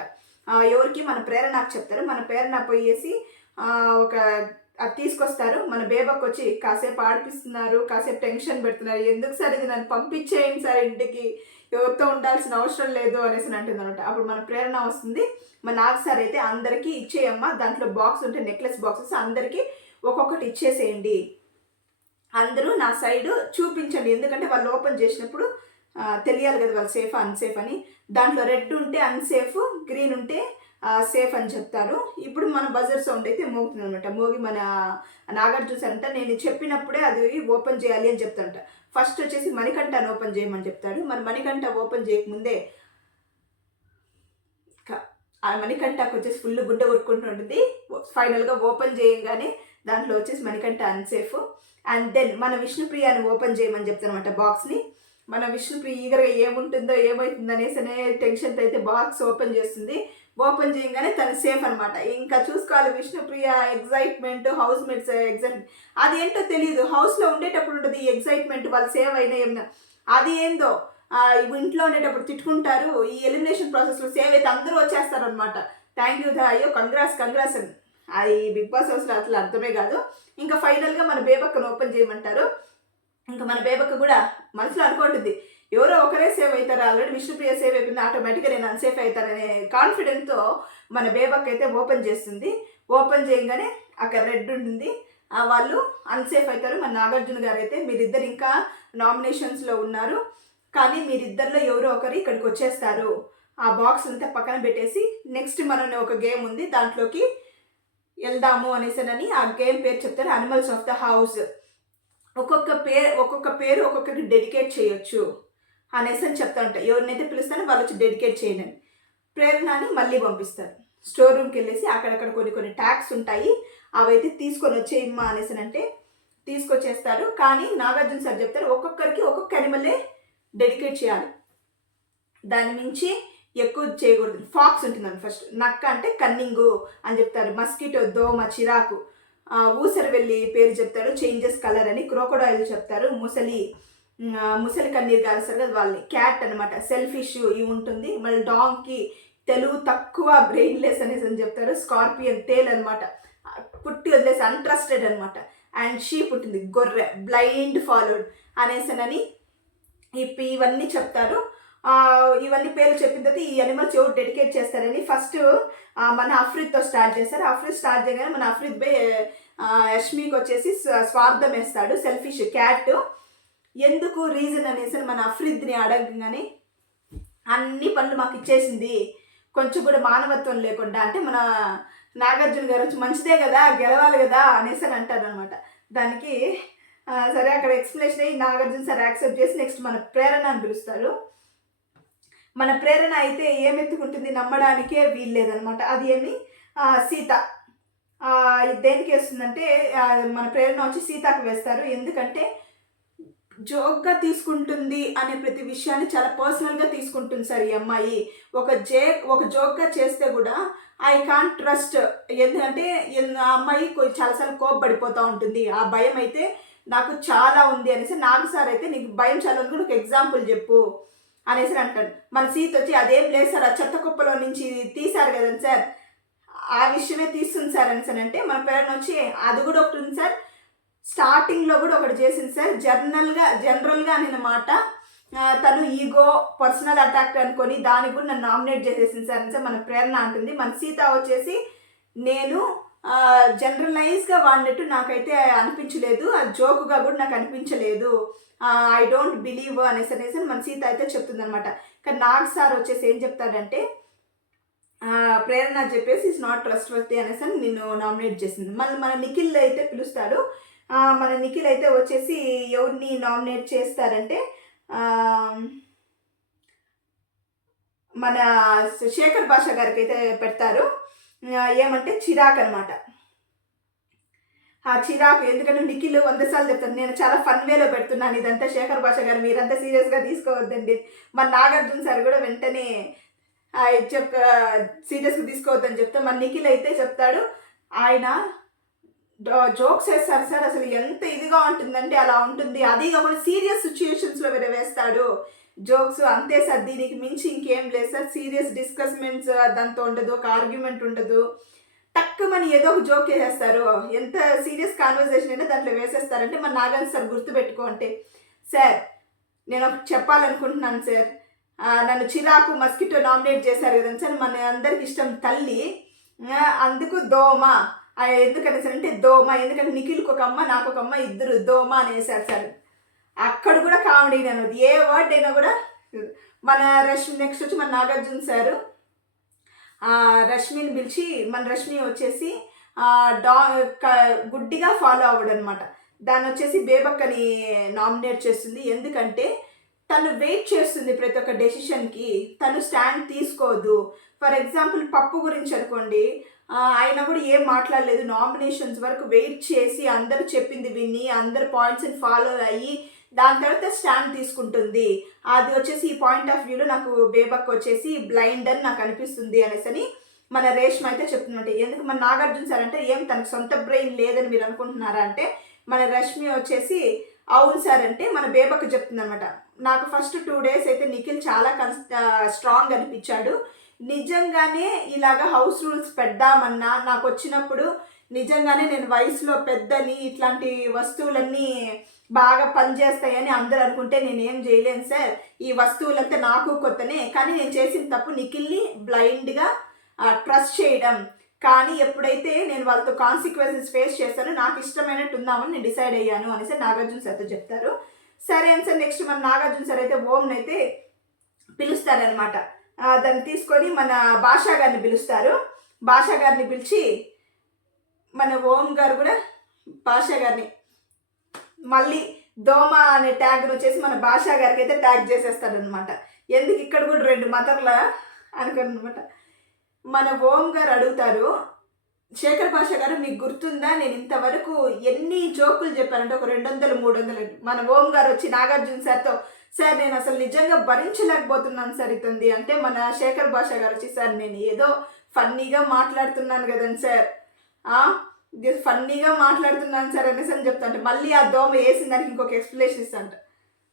ఎవరికి మన ప్రేరణకు చెప్తారు. మన ప్రేరణ పోయేసి అది తీసుకొస్తారు. మన బేబక్ వచ్చి కాసేపు ఆడిపిస్తున్నారు, కాసేపు టెన్షన్ పెడుతున్నారు, ఎందుకు సార్ ఇది నన్ను పంపించేయండి సార్ ఇంటికి, ఎవరితో ఉండాల్సిన అవసరం లేదు అనేసి అంటుంది అనమాట. అప్పుడు మన ప్రేరణ వస్తుంది. మన నాగ్ సార్ అయితే అందరికీ ఇచ్చేయమ్మా, దాంట్లో బాక్స్ ఉంటే నెక్లెస్ బాక్సెస్ అందరికీ ఒక్కొక్కటి ఇచ్చేసేయండి, అందరూ నా సైడ్ చూపించండి, ఎందుకంటే వాళ్ళు ఓపెన్ చేసినప్పుడు తెలియాలి కదా వాళ్ళు సేఫ్ అన్సేఫ్ అని. దాంట్లో రెడ్ ఉంటే అన్సేఫ్, గ్రీన్ ఉంటే సేఫ్ అని చెప్తారు. ఇప్పుడు మన బజర్ సౌండ్ అయితే మోగుతుంది అనమాట. మోగి మన నాగార్జున సార్ అంట నేను చెప్పినప్పుడే అది ఓపెన్ చేయాలి అని చెప్తాడంట. ఫస్ట్ వచ్చేసి మణికంఠని ఓపెన్ చేయమని చెప్తాడు. మన మణికంఠ ఓపెన్ చేయకముందే ఆ మణికంఠకు వచ్చేసి ఫుల్ గుడ్డ కొట్టుకుంటూ ఉంటుంది. ఫైనల్గా ఓపెన్ చేయగానే దాంట్లో వచ్చేసి మణికంఠ అన్సేఫ్. అండ్ దెన్ మన విష్ణుప్రియాని ఓపెన్ చేయమని చెప్తానమాట బాక్స్ని. మన విష్ణుప్రియ ఈగర్గా ఏముంటుందో ఏమవుతుందో అనేసి టెన్షన్తో అయితే బాక్స్ ఓపెన్ చేస్తుంది. ఓపెన్ చేయగానే తను సేఫ్ అనమాట. ఇంకా చూసుకోవాలి Vishnupriya excitement, house mates excitement అదేంటో తెలియదు. హౌస్లో ఉండేటప్పుడు ఉంటుంది ఈ ఎగ్జైట్మెంట్, వాళ్ళు సేవ్ అయినా ఏమన్నా అది ఏందో ఇంట్లో ఉండేటప్పుడు తిట్టుకుంటారు, ఈ ఎలిమినేషన్ ప్రాసెస్లో సేవ్ అయితే అందరూ వచ్చేస్తారు అనమాట. థ్యాంక్ యూ అయ్యో కంగ్రాస్ అది బిగ్ బాస్ హౌస్లో అసలు అర్థమే కాదు. ఇంకా ఫైనల్గా మన బేబక్కను ఓపెన్ చేయమంటారు. ఇంకా మన బేబక్క కూడా మనసులో అనుకుంటుంది ఎవరో ఒకరే సేవ్ అవుతారు, ఆల్రెడీ విష్ణుప్రియ సేవ్ అయిపోయింది, ఆటోమేటిక్గా నేను అన్సేఫ్ అవుతాననే కాన్ఫిడెంట్తో మన బేబక్క అయితే ఓపెన్ చేస్తుంది. ఓపెన్ చేయగానే అక్కడ రెడ్ ఉంటుంది, వాళ్ళు అన్సేఫ్ అవుతారు. మన నాగార్జున గారు అయితే మీరిద్దరు ఇంకా నామినేషన్స్లో ఉన్నారు, కానీ మీరిద్దరిలో ఎవరో ఒకరు ఇక్కడికి వచ్చేస్తారు, ఆ బాక్స్ అంతా పక్కన పెట్టేసి నెక్స్ట్ మనం ఒక గేమ్ ఉంది దాంట్లోకి వెళ్దాము అనేసి ఆ గేమ్ పేరు చెప్తారు, అనిమల్స్ ఆఫ్ ద హౌస్. ఒక్కొక్క పేరు ఒక్కొక్కరికి డెడికేట్ చేయొచ్చు అనేసి అని చెప్తా ఉంటారు. ఎవరినైతే పిలుస్తానో వాళ్ళు వచ్చి డెడికేట్ చేయనని ప్రేరణని మళ్ళీ పంపిస్తారు. స్టోర్ రూమ్కి వెళ్ళేసి అక్కడక్కడ కొన్ని ట్యాగ్స్ ఉంటాయి, అవైతే తీసుకొని వచ్చేయమ్మా అనేసి అంటే తీసుకొచ్చేస్తారు. కానీ నాగార్జున సార్ చెప్తారు ఒక్కొక్కరికి ఒక్కొక్క అనిమలే డెడికేట్ చేయాలి, దాని మించి ఎక్కువ చేయకూడదు. ఫాక్స్ ఉంటుందని ఫస్ట్, నక్క అంటే కన్నింగు అని చెప్తారు, మస్కిటో దోమ చిరాకు, ఊసరవెల్లి పేరు చెప్తాడు చేంజెస్ కలర్ అని, క్రోకోడైల్ చెప్తారు ముసలి కన్నీరు కాలుస్తారు కదా వాళ్ళని, క్యాట్ అనమాట సెల్ఫిష్ ఇవి ఉంటుంది. మళ్ళీ డాంకి తెలుగు తక్కువ బ్రెయిన్లెస్ అనేసి అని చెప్తారు, స్కార్పియన్ తేల్ అనమాట పుట్టి వదిలేసి అన్ట్రస్టెడ్ అనమాట. అండ్ షీప్ ఉంటుంది గొర్రె బ్లైండ్ ఫాలోడ్ అనేసనని ఇవన్నీ చెప్తారు. ఇవన్నీ పేర్లు చెప్పిన తర్వాత ఈ అనిమల్స్ ఎవరు డెడికేట్ చేస్తారని ఫస్ట్ మన అఫ్రిద్తో స్టార్ట్ చేస్తారు. అఫ్రిద్ స్టార్ట్ చేయగానే మన అఫ్రిద్ బై యష్మికి వచ్చేసి స్వార్థం వేస్తాడు, సెల్ఫిష్ క్యాట్. ఎందుకు రీజన్ అనేసి మన అఫ్రిద్ని అడగగానే అన్ని పనులు మాకు ఇచ్చేసింది, కొంచెం కూడా మానవత్వం లేకుండా, అంటే మన నాగార్జున గారు వచ్చి మంచిదే కదా గెలవాలి కదా అనేసి అని అంటారు అనమాట. దానికి సరే అక్కడ ఎక్స్ప్లెనేషన్ అయ్యి నాగార్జున సార్ యాక్సెప్ట్ చేసి నెక్స్ట్ మన ప్రేరణ అని పిలుస్తారు. మన ప్రేరణ అయితే ఏమెత్తుకుంటుంది నమ్మడానికే వీల్లేదనమాట. అది ఏమి సీత దేనికి వేస్తుందంటే మన ప్రేరణ వచ్చి సీతకు వేస్తారు. ఎందుకంటే జోక్గా తీసుకుంటుంది అనే ప్రతి విషయాన్ని చాలా పర్సనల్గా తీసుకుంటుంది సార్ ఈ అమ్మాయి. ఒక జోక్గా చేస్తే కూడా ఐ కాంట్ ట్రస్ట్, ఎందుకంటే ఆ అమ్మాయి చాలాసార్లు కోపపడిపోతూ ఉంటుంది, ఆ భయం అయితే నాకు చాలా ఉంది అనేసి. నాగ్ సార్ అయితే నీకు భయం చాలా ఉంది కూడా ఒక ఎగ్జాంపుల్ చెప్పు అనేసి అంటాడు. మన సీత వచ్చి అదేం లేదు సార్, ఆ చెత్త కుప్పలో నుంచి తీశారు కదండి సార్, ఆ విషయమే తీస్తుంది సార్ అనేసి అంటే మన పేరెంట్ వచ్చి అది కూడా ఒకటి ఉంది సార్, స్టార్టింగ్లో కూడా ఒకటి చేసింది సార్, జనరల్గా అనిన మాట తను ఈగో పర్సనల్ అటాక్ అనుకొని దానికి కూడా నన్ను నామినేట్ చేసేసింది సార్ అని సార్ మన ప్రేరణ అంటుంది. మన సీత వచ్చేసి నేను జనరలైజ్గా వాడినట్టు నాకైతే అనిపించలేదు, అది జోకుగా కూడా నాకు అనిపించలేదు, ఐ డోంట్ బిలీవ్ అనేసి మన సీత అయితే చెప్తుంది అనమాట. కానీ నాగ్ సార్ వచ్చేసి ఏం చెప్తాడంటే ప్రేరణ చెప్పేసి ఇస్ నాట్ ట్రస్ట్ వర్తీ అనేసి నిన్ను నామినేట్ చేసింది. మళ్ళీ మన నిఖిల్ అయితే పిలుస్తాడు. మన నిఖిల్ అయితే వచ్చేసి ఎవరిని నామినేట్ చేస్తారంటే మన శేఖర్ భాష గారికి అయితే పెడతారు. ఏమంటే చిరాక్ అనమాట. ఆ చిరాకు ఎందుకంటే నిఖిల్ 100 సార్లు చెప్తాను, నేను చాలా ఫన్ వేలో పెడుతున్నాను ఇదంతా, శేఖర్ భాష గారు మీరంతా సీరియస్గా తీసుకోవద్దండి. మన నాగార్జున సార్ కూడా వెంటనే సీరియస్గా తీసుకోవద్దని చెప్తే మన నిఖిల్ అయితే చెప్తాడు, ఆయన జోక్స్ వేస్తారు సార్, అసలు ఎంత ఇదిగా ఉంటుందంటే అలా ఉంటుంది, అది కాకుండా సీరియస్ సిచ్యుయేషన్స్లో వేస్తాడు జోక్స్, అంతే సార్, దీనికి మించి ఇంకేం లేదు సార్, సీరియస్ డిస్కస్మెంట్స్ దాంతో ఉండదు, ఒక ఆర్గ్యుమెంట్ ఉండదు, టక్కుమని ఏదో ఒక జోక్ వేసేస్తారు, ఎంత సీరియస్ కాన్వర్సేషన్ అయినా దాంట్లో వేసేస్తారంటే మన నాగార్జున సార్ గుర్తుపెట్టుకో అంటే, సార్ నేను చెప్పాలనుకుంటున్నాను సార్, నన్ను చిరాకు మస్కిటో నామినేట్ చేశారు కదండి సార్, మన అందరికి ఇష్టం తల్లి, అందుకు దోమ, ఎందుకనేసి అంటే దోమ, ఎందుకంటే నిఖిల్కి ఒక అమ్మ నాకు ఒక అమ్మ, ఇద్దరు దోమ అనేసారు సార్. అక్కడ కూడా కామెడీ అనేది ఏ వర్డ్ అయినా కూడా మన నెక్స్ట్ వచ్చి మన నాగార్జున సారు రష్మిని పిలిచి, మన రష్మి వచ్చేసి గుడ్డిగా ఫాలో అవ్వడం అనమాట, దాన్ని వచ్చేసి బేబక్కని నామినేట్ చేస్తుంది. ఎందుకంటే తను వెయిట్ చేస్తుంది ప్రతి ఒక్క డెసిషన్కి, తను స్టాండ్ తీసుకోదు. ఫర్ ఎగ్జాంపుల్ పప్పు గురించి అనుకోండి, ఆయన కూడా ఏం మాట్లాడలేదు, నామినేషన్స్ వరకు వెయిట్ చేసి అందరూ చెప్పింది విని అందరు పాయింట్స్ని ఫాలో అయ్యి దాని తర్వాత స్టాండ్ తీసుకుంటుంది. అది వచ్చేసి ఈ పాయింట్ ఆఫ్ వ్యూలో నాకు బేబక్ వచ్చేసి బ్లైండ్ అని నాకు అనిపిస్తుంది అనేసి మన రేష్మ అయితే చెప్తున్నట్టు. ఎందుకు మన నాగార్జున సార్ అంటే ఏం తనకు సొంత బ్రెయిన్ లేదని మీరు అనుకుంటున్నారా అంటే, మన రష్మి వచ్చేసి అవును సార్ అంటే మన బేబక్ చెప్తుంది అనమాట. నాకు ఫస్ట్ 2 days అయితే నిఖిల్ చాలా స్ట్రాంగ్ అనిపించాడు, నిజంగానే ఇలాగా హౌస్ రూల్స్ పెడదామన్నా నాకు వచ్చినప్పుడు నిజంగానే నేను వయసులో పెద్దని, ఇట్లాంటి వస్తువులన్నీ బాగా పనిచేస్తాయని అందరూ అనుకుంటే నేనేం చేయలేను సార్, ఈ వస్తువులంతా నాకు కొత్తనే, కానీ నేను చేసిన తప్పు నిఖిల్ని బ్లైండ్గా ట్రస్ట్ చేయడం, కానీ ఎప్పుడైతే నేను వాళ్ళతో కాన్సిక్వెన్సెస్ ఫేస్ చేస్తానో నాకు ఇష్టమైనట్టు ఉందామని నేను డిసైడ్ అయ్యాను అనేసి నాగార్జున సార్తో చెప్తారు. సరే అని సార్ నెక్స్ట్ మన నాగార్జున సార్ అయితే ఓంని అయితే పిలుస్తారనమాట. దాన్ని తీసుకొని మన భాషా గారిని పిలుస్తారు. భాషా గారిని పిలిచి మన ఓం గారు కూడా భాషా గారిని మళ్ళీ దోమ అనే ట్యాగ్ వచ్చేసి మన భాషా గారికి అయితే ట్యాగ్ చేసేస్తాడనమాట. ఎందుకు ఇక్కడ కూడా 2 మతర్లా అనుకోనమాట. మన ఓం గారు అడుగుతారు, శేఖర్ భాష గారు మీకు గుర్తుందా నేను ఇంతవరకు ఎన్ని జోకులు చెప్పానంటే ఒక 200-300. మన ఓం గారు వచ్చి నాగార్జున సార్తో, సార్ నేను అసలు నిజంగా భరించలేకపోతున్నాను సార్ ఇతుంది అంటే, మన శేఖర్ భాష గారు వచ్చి, సార్ నేను ఏదో ఫన్నీగా మాట్లాడుతున్నాను కదండి సార్, ఫన్నీగా మాట్లాడుతున్నాను సార్ అనేసి అని చెప్తాంటే, మళ్ళీ ఆ దోమ వేసిన దానికి ఇంకొక ఎక్స్ప్లెనేషన్ ఇస్తాంట.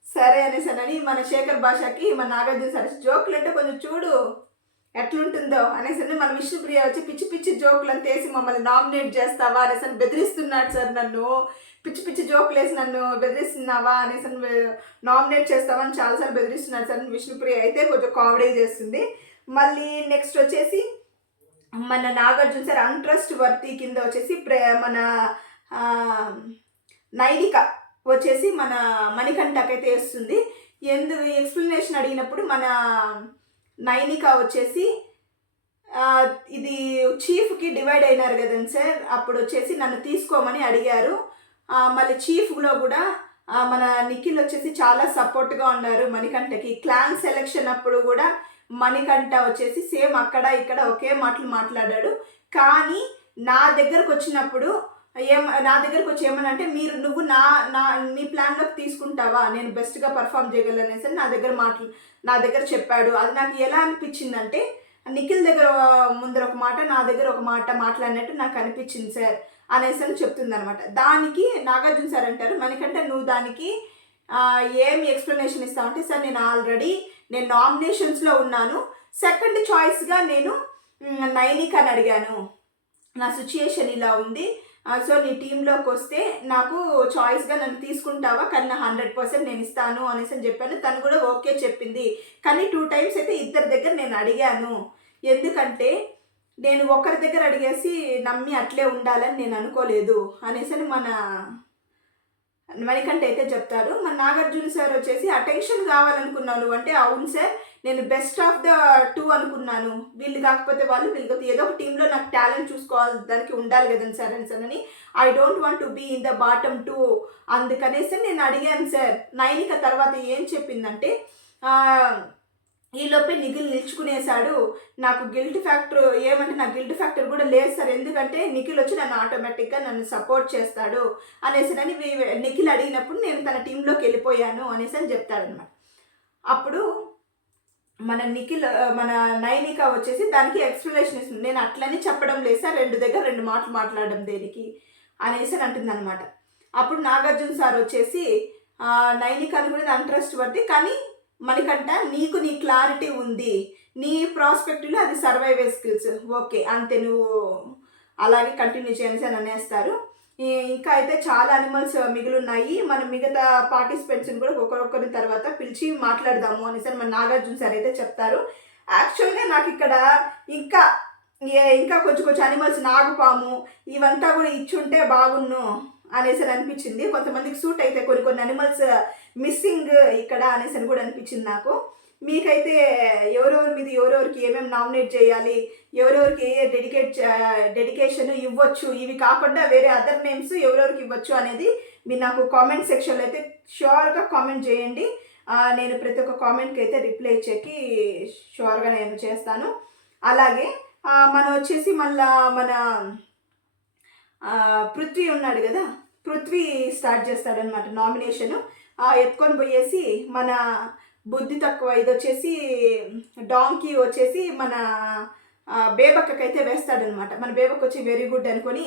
సరే అనేసానని మన శేఖర్ భాషకి మన నాగార్జున సార్ జోకులు అంటే కొంచెం చూడు ఎట్లుంటుందో అనేసి మన విష్ణుప్రియ వచ్చి పిచ్చి పిచ్చి జోకులు అంతా వేసి మమ్మల్ని నామినేట్ చేస్తావా అనేసి బెదిరిస్తున్నాడు సార్, నన్ను పిచ్చి పిచ్చి జోకులు వేసి నన్ను బెదిరిస్తున్నావా అనేసి నామినేట్ చేస్తావా అని చాలాసార్లు బెదిరిస్తున్నాడు సార్. విష్ణుప్రియ అయితే కొంచెం కామెడీ చేస్తుంది. మళ్ళీ నెక్స్ట్ వచ్చేసి మన నాగార్జున సార్ అన్ట్రస్ట్ వర్తీ కింద వచ్చేసి మన నైనిక వచ్చేసి మన మణికంఠకైతే వేస్తుంది. ఎందుకు ఎక్స్ప్లెనేషన్ అడిగినప్పుడు మన నైనిక వచ్చేసి ఇది చీఫ్కి డివైడ్ అయినారు కదండి సార్, అప్పుడు వచ్చేసి నన్ను తీసుకోమని అడిగారు. మళ్ళీ చీఫ్లో కూడా మన నిఖిల్ వచ్చేసి చాలా సపోర్ట్గా ఉన్నారు మణికంఠకి. క్లాన్ సెలెక్షన్ అప్పుడు కూడా మణికంఠ వచ్చేసి సేమ్ అక్కడ ఇక్కడ ఒకే మాటలు మాట్లాడాడు. కానీ నా దగ్గరకు వచ్చినప్పుడు నా దగ్గరకు వచ్చి ఏమనంటే, నువ్వు నీ ప్లాన్లోకి తీసుకుంటావా, నేను బెస్ట్గా పర్ఫామ్ చేయగలను అనేసి నా దగ్గర చెప్పాడు. అది నాకు ఎలా అనిపించిందంటే, నిఖిల్ దగ్గర ముందర ఒక మాట నా దగ్గర ఒక మాట మాట్లాడినట్టు నాకు అనిపించింది సార్ అనేసి అని చెప్తుంది అనమాట. దానికి నాగార్జున సార్ అంటారు, మనకంటే నువ్వు దానికి ఏమి ఎక్స్ప్లెనేషన్ ఇస్తావంటే, సార్ నేను నామినేషన్స్లో ఉన్నాను, సెకండ్ చాయిస్గా నేను నైనికని అడిగాను, నా సిచ్యుయేషన్ ఇలా ఉంది, సో నీ టీంలోకి వస్తే నాకు చాయిస్గా నన్ను తీసుకుంటావా, కానీ నా 100% నేను ఇస్తాను అనేసి అని చెప్పాను. తను కూడా ఓకే చెప్పింది. కానీ 2 టైమ్స్ అయితే ఇద్దరి దగ్గర నేను అడిగాను. ఎందుకంటే నేను ఒకరి దగ్గర అడిగేసి నమ్మి అట్లే ఉండాలని నేను అనుకోలేదు అనేసి మణికంఠ అయితే చెప్తారు. మన నాగార్జున సార్ వచ్చేసి అటెన్షన్ కావాలనుకున్నాను అంటే, అవును సార్ నేను బెస్ట్ ఆఫ్ ద 2 అనుకున్నాను, వీళ్ళు కాకపోతే వాళ్ళు, వీళ్ళు ఏదో ఒక టీంలో నాకు టాలెంట్ చూసుకోవాలి, దానికి ఉండాలి కదండి సార్ అని I don't want to be in the bottom 2 అందుకనేసి నేను అడిగాను సార్. నైనిక తర్వాత ఏం చెప్పిందంటే, ఈలోపే నిఖిల్ నిల్చుకునేశాడు, నాకు గిల్ట్ ఫ్యాక్టర్ ఏమంటే నాకు గిల్ట్ ఫ్యాక్టర్ కూడా లేదు సార్, ఎందుకంటే నిఖిల్ వచ్చి నన్ను ఆటోమేటిక్గా నన్ను సపోర్ట్ చేస్తాడు అనేసి నిఖిల్ అడిగినప్పుడు నేను తన టీంలోకి వెళ్ళిపోయాను అనేసి అని చెప్తాడనమాట. అప్పుడు మన నైనిక వచ్చేసి దానికి ఎక్స్ప్లెనేషన్ ఇస్తుంది. నేను అట్లని చెప్పడం లేదు సార్, 2 దగ్గర 2 మాటలు మాట్లాడడం దేనికి అనేసి అని అంటుంది అనమాట. అప్పుడు నాగార్జున సార్ వచ్చేసి నైనిక అనుకునేది ఇంట్రెస్ట్ పడితే, కానీ మణికంఠ నీకు నీ క్లారిటీ ఉంది, నీ ప్రాస్పెక్టివ్లో అది సర్వైవల్ స్కిల్స్, ఓకే అంతే, నువ్వు అలాగే కంటిన్యూ చేయాలని అని అనేస్తారు. ఇంకా అయితే చాలా అనిమల్స్ మిగిలిన్నాయి, మనం మిగతా పార్టిసిపెంట్స్ని కూడా ఒక్కొక్కరి తర్వాత పిలిచి మాట్లాడదాము అనేసి మన నాగార్జున సార్ అయితే చెప్తారు. యాక్చువల్గా నాకు ఇక్కడ ఇంకా కొంచెం అనిమల్స్, నాగుపాము ఇవంతా కూడా ఇచ్చుంటే బాగున్ను అనేసి అనిపించింది. కొంతమందికి సూట్ అయితే కొన్ని అనిమల్స్ మిస్సింగ్ ఇక్కడ అనేసి కూడా అనిపించింది నాకు. మీకైతే ఎవరెవరి మీద ఎవరెవరికి ఏమేమి నామినేట్ చేయాలి, ఎవరెవరికి ఏ డెడికేషన్ ఇవ్వచ్చు, ఇవి కాకుండా వేరే అదర్ నేమ్స్ ఎవరెవరికి ఇవ్వచ్చు అనేది మీరు నాకు కామెంట్ సెక్షన్లో అయితే ష్యూర్గా కామెంట్ చేయండి. నేను ప్రతి ఒక్క కామెంట్కి అయితే రిప్లై ఇచ్చేకి ష్యూర్గా నేను చేస్తాను. అలాగే మనం వచ్చేసి మళ్ళా మన పృథ్వీ ఉన్నాడు కదా, పృథ్వీ స్టార్ట్ చేస్తాడనమాట నామినేషను. ఎత్తుకొని పోయేసి మన బుద్ధి తక్కువ ఇది వచ్చేసి డాంకీ వచ్చేసి మన బేబక్కకైతే వేస్తాడనమాట. మన బేబక్క వచ్చి వెరీ గుడ్ అనుకొని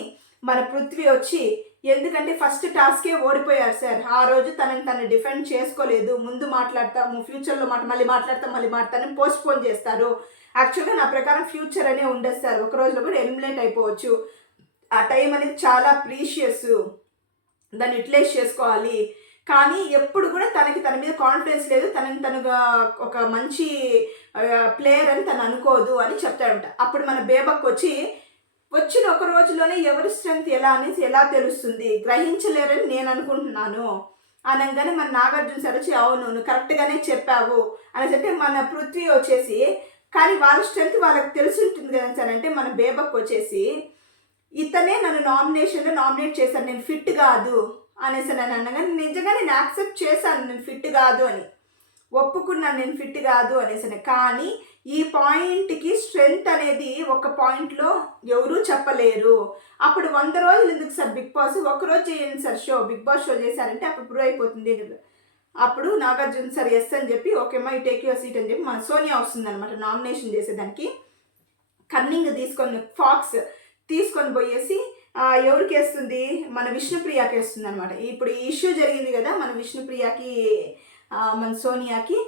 మన పృథ్వీ వచ్చి, ఎందుకంటే ఫస్ట్ టాస్కే ఓడిపోయారు సార్, ఆ రోజు తనని డిఫెండ్ చేసుకోలేదు, ముందు మాట్లాడతాము ఫ్యూచర్లో మళ్ళీ మాట్లాడతాను పోస్ట్పోన్ చేస్తారు. యాక్చువల్గా నా ప్రకారం ఫ్యూచర్ అనే ఉండదు సార్, ఒక రోజులో కూడా ఎలిమినేట్ అయిపోవచ్చు. ఆ టైం అనేది చాలా ప్రీషియస్, దాన్ని యూటిలైజ్ చేసుకోవాలి. కానీ ఎప్పుడు కూడా తన మీద కాన్ఫిడెన్స్ లేదు, తనుగా ఒక మంచి ప్లేయర్ అని తను అనుకోదు అని చెప్తాడంట. అప్పుడు మన బేబక్ వచ్చిన ఒక రోజులోనే ఎవరి స్ట్రెంగ్త్ ఎలా తెలుస్తుంది, గ్రహించలేరని నేను అనుకుంటున్నాను అనగానే మన నాగార్జున సార్ వచ్చి, అవును నువ్వు కరెక్ట్గానే చెప్పావు అనేసి అంటే, మన పృథ్వీ వచ్చేసి కానీ వాళ్ళ స్ట్రెంగ్త్ వాళ్ళకి తెలిసి ఉంటుంది కదా సార్ అంటే, మన బేబక్ వచ్చేసి ఇతనే నన్ను నామినేట్ చేశాను, నేను ఫిట్ కాదు అనేసి నేను అనగానే నిజంగా నేను యాక్సెప్ట్ చేశాను, నేను ఫిట్ కాదు అని ఒప్పుకున్నాను, నేను ఫిట్ కాదు అనేసి. కానీ ఈ పాయింట్కి స్ట్రెంగ్త్ అనేది ఒక పాయింట్లో ఎవరూ చెప్పలేరు. అప్పుడు 100 రోజులు ఎందుకు సార్ బిగ్ బాస్, ఒక్కరోజు చేయండి సార్ బిగ్ బాస్ షో చేశారంటే అప్పుడు ప్రూవ్ అయిపోతుంది కదా. అప్పుడు నాగార్జున సార్ ఎస్ అని చెప్పి, okay my take your seat అని చెప్పి మన సోనియా వస్తుందన్నమాట నామినేషన్ చేసేదానికి. కన్నింగ్ ఫాక్స్ తీసుకొని పోయేసి ఎవరికి వేస్తుంది, మన విష్ణుప్రియకి వేస్తుంది అనమాట. ఇప్పుడు ఈ ఇష్యూ జరిగింది కదా, మన విష్ణుప్రియకి మన సోనియాకి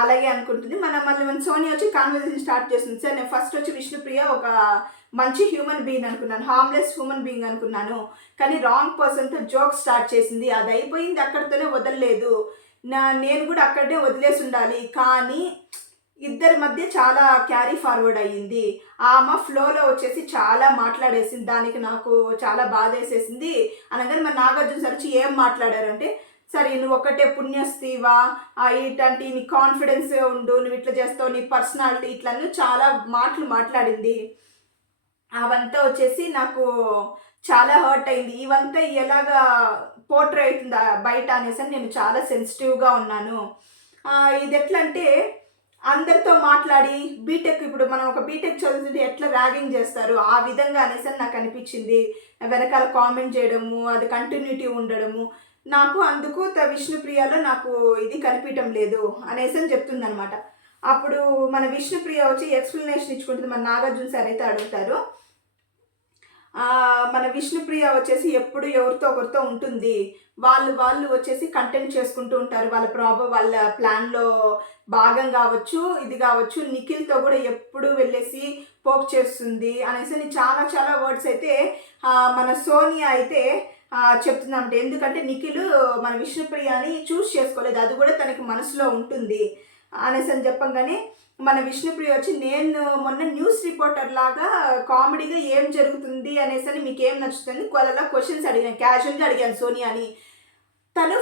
అలాగే అనుకుంటుంది. మళ్ళీ మన సోనియా వచ్చి కాన్వర్సేషన్ స్టార్ట్ చేస్తుంది. సార్ నేను ఫస్ట్ వచ్చి విష్ణుప్రియ ఒక మంచి హ్యూమన్ బీయింగ్ అనుకున్నాను, హార్మ్లెస్ హ్యూమన్ బీయింగ్ అనుకున్నాను, కానీ రాంగ్ పర్సన్తో జోక్ స్టార్ట్ చేసింది, అది అయిపోయింది, అక్కడితోనే వదలలేదు, నేను కూడా అక్కడనే వదిలేసి ఉండాలి, కానీ ఇద్దరి మధ్య చాలా క్యారీ ఫార్వర్డ్ అయ్యింది. ఆమె ఫ్లోలో వచ్చేసి చాలా మాట్లాడేసింది, దానికి నాకు చాలా బాధ వేసేసింది అనగానే మన నాగార్జున సార్ వచ్చి ఏం మాట్లాడారంటే, సరే నువ్వు ఒకటే పుణ్యస్తీవా, ఇట్లాంటి నీ కాన్ఫిడెన్స్ ఉండు, నువ్వు ఇట్లా చేస్తావు, నీ పర్సనాలిటీ ఇట్లా చాలా మాటలు మాట్లాడింది. అవంతా వచ్చేసి నాకు చాలా హర్ట్ అయింది. ఇవంతా ఎలాగా పోర్ట్రే అవుతుందా బయట అనేసి నేను చాలా సెన్సిటివ్గా ఉన్నాను. ఇది ఎట్లా అంటే అందరితో మాట్లాడి బీటెక్, ఇప్పుడు మనం ఒక బీటెక్ చదువుతుంటే ఎట్లా ర్యాగింగ్ చేస్తారు ఆ విధంగా అనేసి నాకు అనిపించింది. వెనకాల కామెంట్ చేయడము, అది కంటిన్యూటీ ఉండడము, నాకు అందుకు విష్ణుప్రియలో నాకు ఇది కనిపించడం లేదు అనేసి అని చెప్తుంది అనమాట. అప్పుడు మన విష్ణుప్రియ వచ్చి ఎక్స్ప్లెనేషన్ ఇచ్చుకుంటుంది. మన నాగార్జున సార్ అయితే అడుగుతారు, మన విష్ణుప్రియ వచ్చేసి ఎప్పుడు ఎవరితో ఒకరితో ఉంటుంది, వాళ్ళు వచ్చేసి కంటెంట్ చేసుకుంటూ ఉంటారు, వాళ్ళ ప్లాన్లో భాగం కావచ్చు, ఇది కావచ్చు. నిఖిల్తో కూడా ఎప్పుడు వెళ్ళేసి పోక్ చేస్తుంది అనేసి చాలా చాలా వర్డ్స్ అయితే మన సోనియా అయితే చెప్తుందంటే. ఎందుకంటే నిఖిల్ మన విష్ణుప్రియని చూస్ చేసుకోలేదు, అది కూడా తనకి మనసులో ఉంటుంది అనేసి అని చెప్పంగానే మన విష్ణుప్రియ వచ్చి నేను మొన్న న్యూస్ రిపోర్టర్ లాగా కామెడీగా ఏం జరుగుతుంది అనేసి మీకు ఏం నచ్చుతుంది అలా క్వశ్చన్స్ అడిగాను, క్యాజువల్గా అడిగాను సోనియాని. తను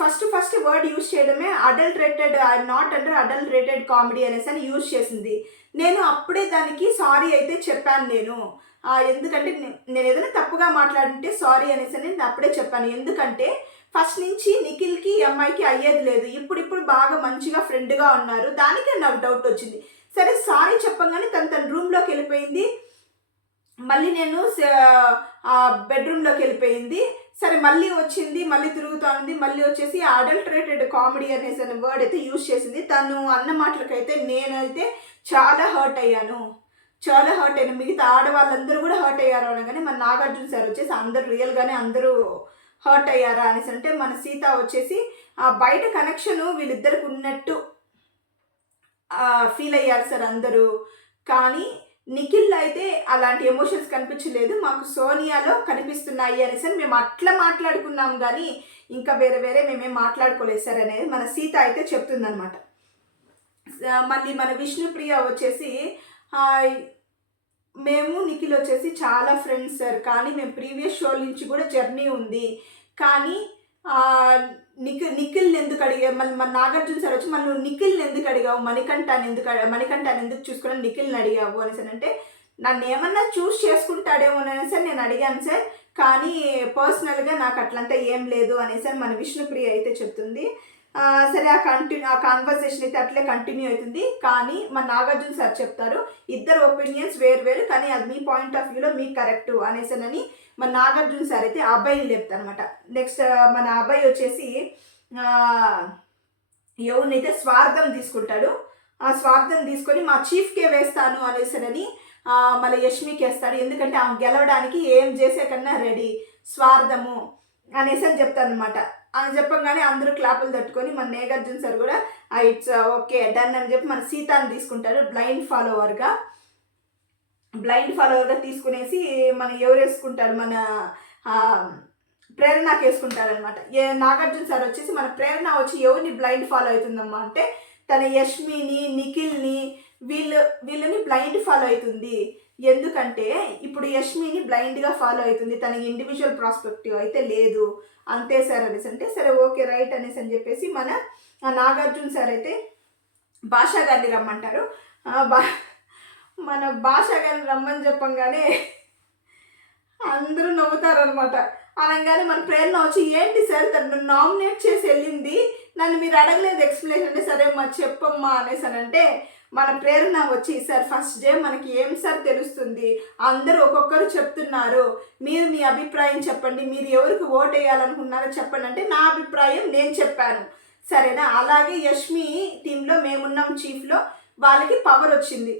ఫస్ట్ వర్డ్ యూజ్ చేయడమే adulterated, not under adulterated comedy అనేసి యూజ్ చేసింది. నేను అప్పుడే దానికి సారీ అయితే చెప్పాను నేను. ఎందుకంటే నేను ఏదైనా తప్పుగా మాట్లాడుంటే సారీ అనేసి నేను అప్పుడే చెప్పాను. ఎందుకంటే ఫస్ట్ నుంచి నిఖిల్కి అమ్మాయికి అయ్యేది లేదు, ఇప్పుడు బాగా మంచిగా ఫ్రెండ్గా ఉన్నారు, దానికే నాకు డౌట్ వచ్చింది. సరే సారీ చెప్పగానే తన రూమ్లోకి వెళ్ళిపోయింది, మళ్ళీ నేను బెడ్రూమ్లోకి వెళ్ళిపోయింది. సరే మళ్ళీ వచ్చింది, మళ్ళీ తిరుగుతూ ఉంది, మళ్ళీ వచ్చేసి అడల్టరేటెడ్ కామెడీ అనేసి వర్డ్ అయితే యూజ్ చేసింది. తను అన్న మాటలకైతే నేనైతే చాలా హర్ట్ అయ్యాను. మిగతా ఆడవాళ్ళందరూ కూడా హర్ట్ అయ్యారు అనగానే మన నాగార్జున సార్ వచ్చేసి అందరూ రియల్గానే అందరూ హర్ట్ అయ్యారా అనేసి అంటే మన సీత వచ్చేసి బయట కనెక్షను వీళ్ళిద్దరికి ఉన్నట్టు ఫీల్ అయ్యారు సార్ అందరూ. కానీ నిఖిల్ అయితే అలాంటి ఎమోషన్స్ కనిపించలేదు, మాకు సోనియాలో కనిపిస్తున్నాయి అనేసి మేము అట్లా మాట్లాడుకున్నాం, కానీ ఇంకా వేరే మేమేం మాట్లాడుకోలేదు సార్ అనేది మన సీత అయితే చెప్తుందనమాట. మళ్ళీ మన విష్ణుప్రియ వచ్చేసి మేము నిఖిల్ వచ్చేసి చాలా ఫ్రెండ్స్ సార్, కానీ మేము ప్రీవియస్ షో నుంచి కూడా జర్నీ ఉంది, కానీ నిఖిల్ని ఎందుకు అడిగావు, మళ్ళీ మన నాగార్జున సార్ వచ్చి మళ్ళీ నిఖిల్ని ఎందుకు అడిగావు, మణికంఠాన్ని ఎందుకు చూసుకుని నిఖిల్ని అడిగావు అనేసి అంటే నన్ను ఏమన్నా చూస్ చేసుకుంటాడేమో అనేసి నేను అడిగాను సార్, కానీ పర్సనల్గా నాకు అట్లంతా ఏం లేదు అనేసి మన విష్ణుప్రియ అయితే చెప్తుంది. సరే ఆ కాన్వర్సేషన్ అయితే అట్లే కంటిన్యూ అవుతుంది. కానీ మన నాగార్జున సార్ చెప్తారు ఇద్దరు ఒపీనియన్స్ వేరు, కానీ అది మీ పాయింట్ ఆఫ్ వ్యూలో మీకు కరెక్ట్ అనేసనని మన నాగార్జున సార్ అయితే అబ్బాయిని లేపుతారు అనమాట. నెక్స్ట్ మన అబ్బాయి వచ్చేసి ఎవరినైతే స్వార్థం తీసుకుంటాడు, ఆ స్వార్థం తీసుకొని మా చీఫ్కే వేస్తాను అనేసనని మళ్ళీ యష్మికి వేస్తాడు. ఎందుకంటే ఆమె గెలవడానికి ఏం చేసే కన్నా రెడీ, స్వార్థము అనేసి అని చెప్తాను అనమాట. అని చెప్పగానే అందరూ క్లాపులు తట్టుకొని మన నాగార్జున సార్ కూడా ఇట్స్ ఓకే డన్ అని చెప్పి మన సీతాన్ని తీసుకుంటాడు బ్లైండ్ ఫాలోవర్గా తీసుకునేసి మన ఎవరు వేసుకుంటాడు, మన ప్రేరణకి వేసుకుంటాడు అనమాట. నాగార్జున సార్ వచ్చేసి మన ప్రేరణ వచ్చి ఎవరిని బ్లైండ్ ఫాలో అవుతుందమ్మా అంటే తన యష్మిని, నిఖిల్ని, వీళ్ళని బ్లైండ్ ఫాలో అవుతుంది. ఎందుకంటే ఇప్పుడు యష్మిని బ్లైండ్గా ఫాలో అవుతుంది, తనకి ఇండివిజువల్ ప్రాస్పెక్టివ్ అయితే లేదు, అంతే సార్ అనేసి అంటే సరే ఓకే రైట్ అనేసి అని చెప్పేసి మన నాగార్జున సార్ అయితే భాషా గారిని రమ్మంటారు. మన భాషా గారిని రమ్మని చెప్పంగానే అందరూ నవ్వుతారనమాట. అనగానే మన ప్రేరణ వచ్చి ఏంటి సార్ తను నామినేట్ చేసి వెళ్ళింది, నన్ను మీరు అడగలేదు ఎక్స్ప్లెయిన్ అంటే సరే మా చెప్పమ్మా అనేసి అని అంటే మన ప్రేరణ వచ్చి సార్ ఫస్ట్ డే మనకి ఏం సార్ తెలుస్తుంది, అందరూ ఒక్కొక్కరు చెప్తున్నారు, మీరు మీ అభిప్రాయం చెప్పండి, మీరు ఎవరికి ఓట్ వేయాలనుకున్నారో చెప్పండి అంటే నా అభిప్రాయం నేను చెప్పాను సరేనా. అలాగే యష్మి టీంలో మేమున్నాం చీఫ్లో, వాళ్ళకి పవర్ వచ్చింది,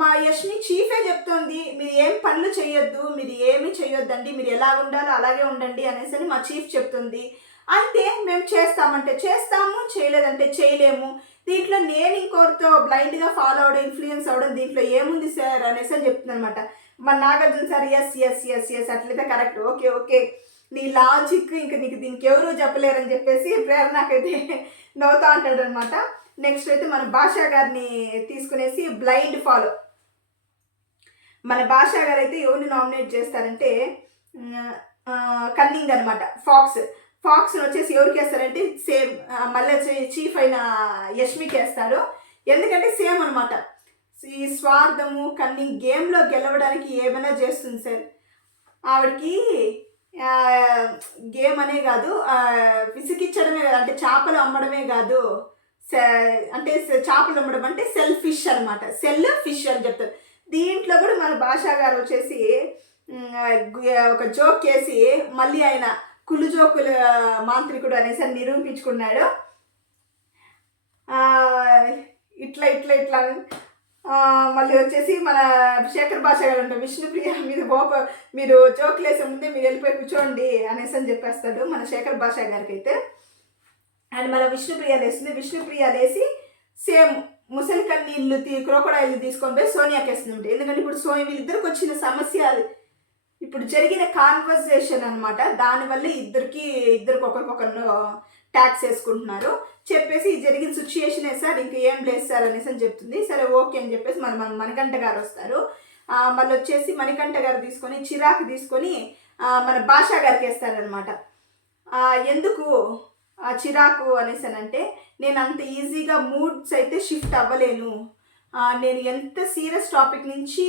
మా యష్మి చీఫే చెప్తోంది మీరు ఏం పనులు చేయొద్దు, మీరు ఏమీ చేయొద్దండి, మీరు ఎలా ఉండాలో అలాగే ఉండండి అనేసి మా చీఫ్ చెప్తుంది. అంతే మేము చేస్తామంటే చేస్తాము, చేయలేదంటే చేయలేము, దీంట్లో నేను ఇంకోరితో బ్లైండ్గా ఫాలో అవడం, ఇన్ఫ్లుయెన్స్ అవ్వడం దీంట్లో ఏముంది సార్ అనేసి అని చెప్తుంది అనమాట. మన నాగార్జున సార్ ఎస్ అట్లయితే కరెక్ట్, ఓకే నీ లాజిక్ ఇంక నీకు దీనికి ఎవరు చెప్పలేరని చెప్పేసి ప్రేరణకైతే నవ్వుతా అంటాడు అనమాట. నెక్స్ట్ అయితే మన భాషా గారిని తీసుకునేసి బ్లైండ్ ఫాలో, మన భాషా గారు అయితే ఎవరిని నామినేట్ చేస్తారంటే కన్నింగ్ అనమాట, ఫాక్స్ని వచ్చేసి ఎవరికి వేస్తారంటే సేమ్ మళ్ళీ చీఫ్ అయిన యష్మికి వేస్తారు. ఎందుకంటే సేమ్ అనమాట, ఈ స్వార్థము కన్నింగ్ గేమ్లో గెలవడానికి ఏమైనా చేస్తుంది సార్. ఆవిడకి గేమ్ అనే కాదు, విసిగిచ్చడమే కాదు, అంటే చేపలు అమ్మడమే కాదు, అంటే చేపలు అమ్మడం అంటే ఫిష్ అనమాట, ఫిష్ అని చెప్తారు. దీంట్లో కూడా మన భాషా గారు వచ్చేసి ఒక జోక్ వేసి మళ్ళీ ఆయన కులుజోకుల మాంత్రికుడు అనేసి నిరూపించుకున్నాడు. ఇట్లా మళ్ళీ వచ్చేసి మన శేఖర్ భాష గారు ఉంటారు, విష్ణుప్రియ మీరు మీరు జోకులు వేసే ముందే మీరు వెళ్ళిపోయి కూర్చోండి అనేసి అని చెప్పేస్తాడు మన శేఖర్ భాష గారికి అయితే. అండ్ మన విష్ణుప్రియ లేస్తుంది, విష్ణుప్రియ లేసి సేమ్ ముసలి కన్నీళ్ళు క్రోకడాయిలు తీసుకొని పోయి సోనియాకి వేస్తుంది. ఎందుకంటే ఇప్పుడు వీళ్ళిద్దరికి వచ్చిన సమస్య అది, ఇప్పుడు జరిగిన కాన్వర్సేషన్ అనమాట. దానివల్ల ఇద్దరికి ఒకరికొకరు ట్యాక్స్ వేసుకుంటున్నారు. చెప్పేసి జరిగిన సిచ్యుయేషనే సార్, ఇంక ఏం లేదు సార్ అనేసి అని చెప్తుంది. సరే ఓకే అని చెప్పేసి మణికంఠ గారు వస్తారు. మళ్ళీ వచ్చేసి మణికంఠ గారు తీసుకొని చిరాకు తీసుకొని మన భాషా గారికి వేస్తారనమాట. ఎందుకు చిరాకు అనేసి అంటే, నేను అంత ఈజీగా మూడ్స్ అయితే షిఫ్ట్ అవ్వలేను, నేను ఎంత సీరియస్ టాపిక్ నుంచి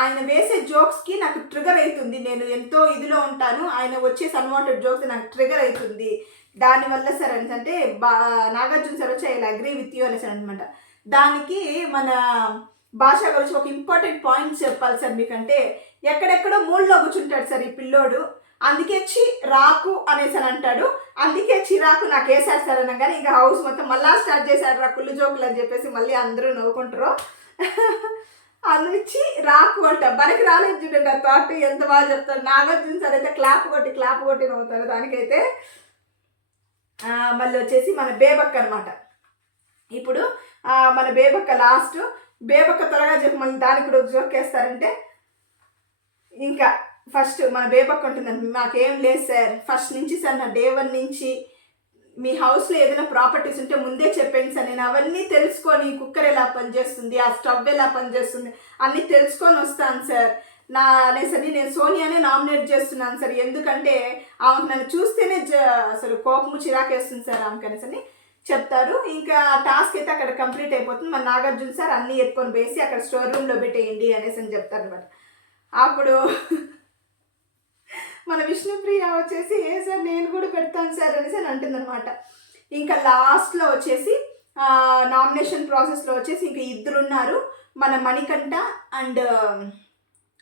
ఆయన వేసే జోక్స్కి నాకు ట్రిగర్ అవుతుంది, నేను ఎంతో ఇదిలో ఉంటాను, ఆయన వచ్చేసి అన్వాంటెడ్ జోక్స్ నాకు ట్రిగర్ అవుతుంది, దానివల్ల సార్ అనేసి అంటే నాగార్జున సార్ వచ్చి ఐ అగ్రీ విత్ యూ అనేసి అనమాట. దానికి మన భాష గురించి ఒక ఇంపార్టెంట్ పాయింట్స్ చెప్పాలి సార్ మీకంటే, ఎక్కడెక్కడో మూడ్లో కూర్చుంటాడు సార్ ఈ పిల్లోడు, అందుకే రాకు అనేసి అని అంటాడు, అందుకే చిరాకు నాకు వేసాడు సార్ అనగానే ఇంకా హౌస్ మొత్తం మళ్ళా స్టార్ట్ చేశాడు రా కుళ్ళు జోకులు అని చెప్పేసి మళ్ళీ అందరూ నవ్వుకుంటారు. అందుచ్చి రాకు అంట, మనకి రాలేదు చూడండి ఆ థాట్, ఎంత బాగా చెప్తారు. నాగార్జున సార్ అయితే క్లాప్ కొట్టి నవ్వుతారు దానికైతే. మళ్ళీ వచ్చేసి మన బేబక్క అనమాట. ఇప్పుడు మన బేబక్క లాస్ట్, బేబక్క త్వరగా చెప్పి మళ్ళీ దానికి కూడా జోక్ వేస్తారంటే, ఇంకా ఫస్ట్ మన బేబక్క ఉంటుందండి, మాకేం లేదు సార్, ఫస్ట్ నుంచి సార్ నా డే 1 నుంచి మీ హౌస్లో ఏదైనా ప్రాపర్టీస్ ఉంటే ముందే చెప్పండి సార్, నేను అవన్నీ తెలుసుకొని కుక్కర్ ఎలా పనిచేస్తుంది, ఆ స్టవ్ ఎలా పనిచేస్తుంది అన్నీ తెలుసుకొని వస్తాను సార్ అనేసరి నేను సోనియానే నామినేట్ చేస్తున్నాను సార్, ఎందుకంటే ఆమెకు నన్ను చూస్తేనే అసలు కోపము చిరాకేస్తుంది సార్ ఆమెకు అనేసి చెప్తారు. ఇంకా టాస్క్ అయితే అక్కడ కంప్లీట్ అయిపోతుంది. మన నాగార్జున సార్ అన్నీ ఎత్తుకొని వేసి అక్కడ స్టోర్ రూమ్లో పెట్టేయండి అనేసి అని చెప్తారు అనమాట. అప్పుడు మన విష్ణుప్రియ వచ్చేసి ఏ సార్ నేను కూడా పెడతాను సార్ అనేసి అని అంటుందన్నమాట. ఇంకా లాస్ట్లో వచ్చేసి నామినేషన్ ప్రాసెస్లో వచ్చేసి ఇంకా ఇద్దరున్నారు, మన మణికంఠ అండ్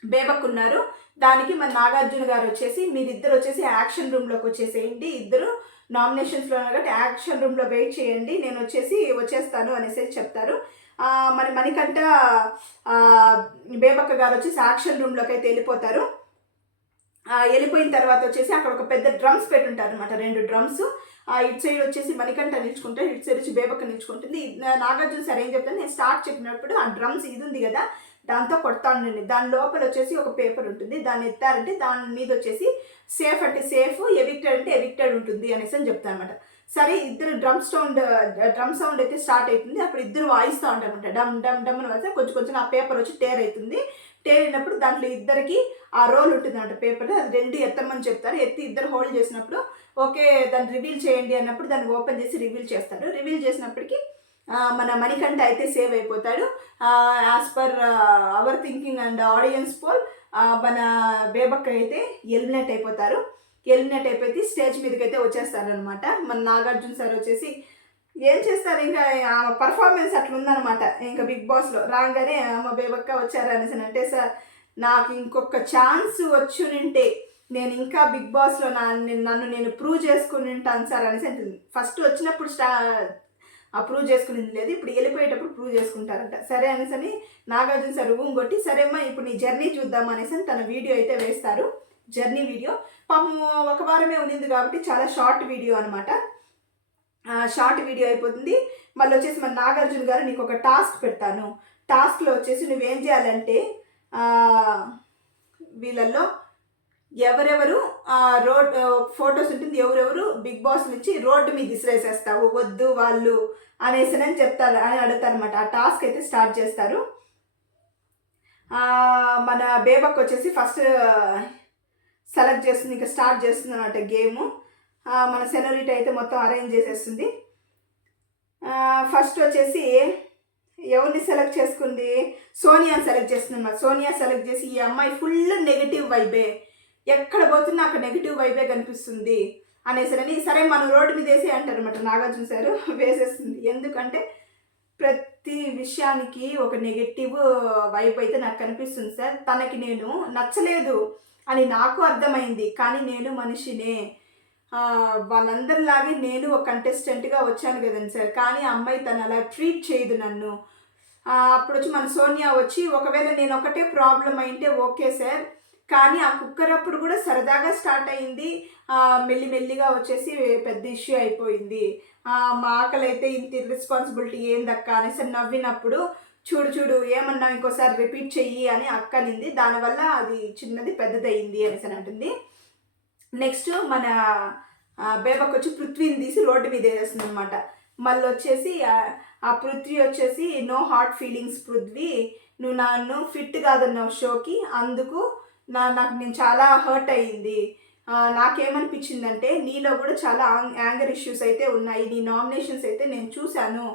బేబక్ ఉన్నారు. దానికి మన నాగార్జున గారు వచ్చేసి మీరిద్దరు వచ్చేసి యాక్షన్ రూమ్లోకి వచ్చేసేయండి, ఇద్దరు నామినేషన్స్లో కాబట్టి యాక్షన్ రూమ్లో వెయిట్ చేయండి, నేను వచ్చేస్తాను అనేసి చెప్తారు. మన మణికంఠ బేబక్క గారు వచ్చేసి యాక్షన్ రూమ్లోకి అయితే వెళ్ళిపోతారు. వెళ్ళిపోయిన తర్వాత వచ్చేసి అక్కడ ఒక పెద్ద డ్రమ్స్ పెట్టుంటారు అనమాట, 2 డ్రమ్స్. ఇటు సైడ్ వచ్చేసి మణికంఠ నిల్చుకుంటారు, ఇటు సైడ్ వచ్చి బేబక్క నిల్చుకుంటుంది. నాగార్జున సార్ ఏం చెప్తాను, నేను స్టార్ట్ చెప్పినప్పుడు ఆ డ్రమ్స్ ఇది ఉంది కదా దాంతో కొడతానండి, దాని లోపల వచ్చేసి ఒక పేపర్ ఉంటుంది, దాన్ని ఎత్తారంటే దాని మీద వచ్చేసి సేఫ్ అంటే సేఫ్, ఎవిక్టెడ్ అంటే ఎవిక్టెడ్ ఉంటుంది అనేసి అని చెప్తాను అనమాట. సరే ఇద్దరు డ్రమ్ సౌండ్ అయితే స్టార్ట్ అవుతుంది. అప్పుడు ఇద్దరు వాయిస్తూ ఉంటారు అనమాట, డమ్ డమ్ డమ్ అని వస్తే కొంచెం ఆ పేపర్ వచ్చి టేర్ అవుతుంది. టేర్ అయినప్పుడు దాంట్లో ఇద్దరికి ఆ రోల్ ఉంటుంది అనమాట పేపర్, అది 2 ఎత్తమని చెప్తారు. ఎత్తి ఇద్దరు హోల్డ్ చేసినప్పుడు ఓకే దాన్ని రివీల్ చేయండి అన్నప్పుడు దాన్ని ఓపెన్ చేసి రివీల్ చేస్తాడు. రివీల్ చేసినప్పటికీ మన మణికంఠ అయితే సేవ్ అయిపోతాడు. As per our thinking and audience poll మన బేబక్క అయితే ఎలిమినేట్ అయిపోతారు. ఎలిమినేట్ అయిపోయి స్టేజ్ మీదకి అయితే వచ్చేస్తారనమాట. మన నాగార్జున సార్ వచ్చేసి ఏం చేస్తారు, ఇంకా పర్ఫార్మెన్స్ అట్లా ఉందనమాట. ఇంకా బిగ్ బాస్లో రాగానే మా బేబక్క వచ్చారు అనేసి అంటే, సార్ నాకు ఇంకొక ఛాన్స్ వచ్చునింటే నేను ఇంకా బిగ్ బాస్లో నన్ను నేను ప్రూవ్ చేసుకుని ఉంటాను సార్ అనేసి అంటుంది. ఫస్ట్ వచ్చినప్పుడు ప్రూవ్ చేసుకునేది లేదు, ఇప్పుడు వెళ్ళిపోయేటప్పుడు ప్రూవ్ చేసుకుంటారంట. సరే అనేసి నాగార్జున సార్ కొట్టి సరేమ్మా ఇప్పుడు నీ జర్నీ చూద్దాం అనేసి తన వీడియో అయితే వేస్తారు. జర్నీ వీడియో పాపము 1 వారమే ఉన్నింది కాబట్టి చాలా షార్ట్ వీడియో అనమాట. షార్ట్ వీడియో అయిపోతుంది. మళ్ళీ వచ్చేసి మన నాగార్జున గారు నీకు ఒక టాస్క్ పెడతాను, టాస్క్లో వచ్చేసి నువ్వేం చేయాలంటే వీళ్ళల్లో ఎవరెవరు రోడ్ ఫొటోస్ ఉంటుంది, ఎవరెవరు బిగ్ బాస్ నుంచి రోడ్డు మీద విసిరేసేస్తావు వద్దు వాళ్ళు అనేసి చెప్తారు అని అడుగుతారు అనమాట. ఆ టాస్క్ అయితే స్టార్ట్ చేస్తారు. మన బేబక్ వచ్చేసి ఫస్ట్ సెలెక్ట్ చేస్తుంది, ఇంకా స్టార్ట్ చేస్తుంది అనమాట గేము. మన సెనోరిటీ అయితే మొత్తం అరేంజ్ చేసేస్తుంది. ఫస్ట్ వచ్చేసి ఎవరిని సెలెక్ట్ చేసుకుంది, సోనియాని సెలెక్ట్ చేస్తుంది అన్నమాట. సోనియా సెలెక్ట్ చేసి ఈ అమ్మాయి ఫుల్ నెగిటివ్ వైబే, ఎక్కడ పోతున్నా అక్కడ నెగిటివ్ వైబే కనిపిస్తుంది అనేసరని సరే మనం రోడ్డు మీద వేసే అంటారు అనమాట. నాగార్జున సారు వేసేస్తుంది. ఎందుకంటే ప్రతి విషయానికి ఒక నెగిటివ్ వైబ్ అయితే నాకు కనిపిస్తుంది సార్, తనకి నేను నచ్చలేదు అని నాకు అర్థమైంది, కానీ నేను మనిషినే, వాళ్ళందరిలాగే నేను ఒక కంటెస్టెంట్గా వచ్చాను కదండి సార్, కానీ ఆ అమ్మాయి తను అలా ట్రీట్ చేయదు నన్ను. అప్పుడు వచ్చి మన సోనియా వచ్చి, ఒకవేళ నేను ఒకటే ప్రాబ్లం అయింటే ఓకే సార్, కానీ ఆ కుక్కర్ అప్పుడు కూడా సరదాగా స్టార్ట్ అయింది, మెల్లిమెల్లిగా వచ్చేసి పెద్ద ఇష్యూ అయిపోయింది. మా ఆకలి అయితే ఇంత ఇర్రెస్పాన్సిబిలిటీ ఏందక్క అనేసి నవ్వినప్పుడు, చూడు చూడు ఏమన్నా ఇంకోసారి రిపీట్ చెయ్యి అని అక్క అనింది, దానివల్ల అది చిన్నది పెద్దదయ్యింది అనేసి అంటుంది. నెక్స్ట్ మన బేబక్ వచ్చి పృథ్వీని తీసి రోడ్డు మీద వేసేస్తుంది అనమాట. మళ్ళీ వచ్చేసి ఆ పృథ్వీ వచ్చేసి, నో హార్ట్ ఫీలింగ్స్ పృథ్వీ, నువ్వు నన్ను ఫిట్ కాదన్నావు షోకి, అందుకు నాకు నేను చాలా హర్ట్ అయ్యింది. నాకేమనిపించిందంటే నీలో కూడా చాలా యాంగర్ ఇష్యూస్ అయితే ఉన్నాయి. నీ నామినేషన్స్ అయితే నేను చూశాను,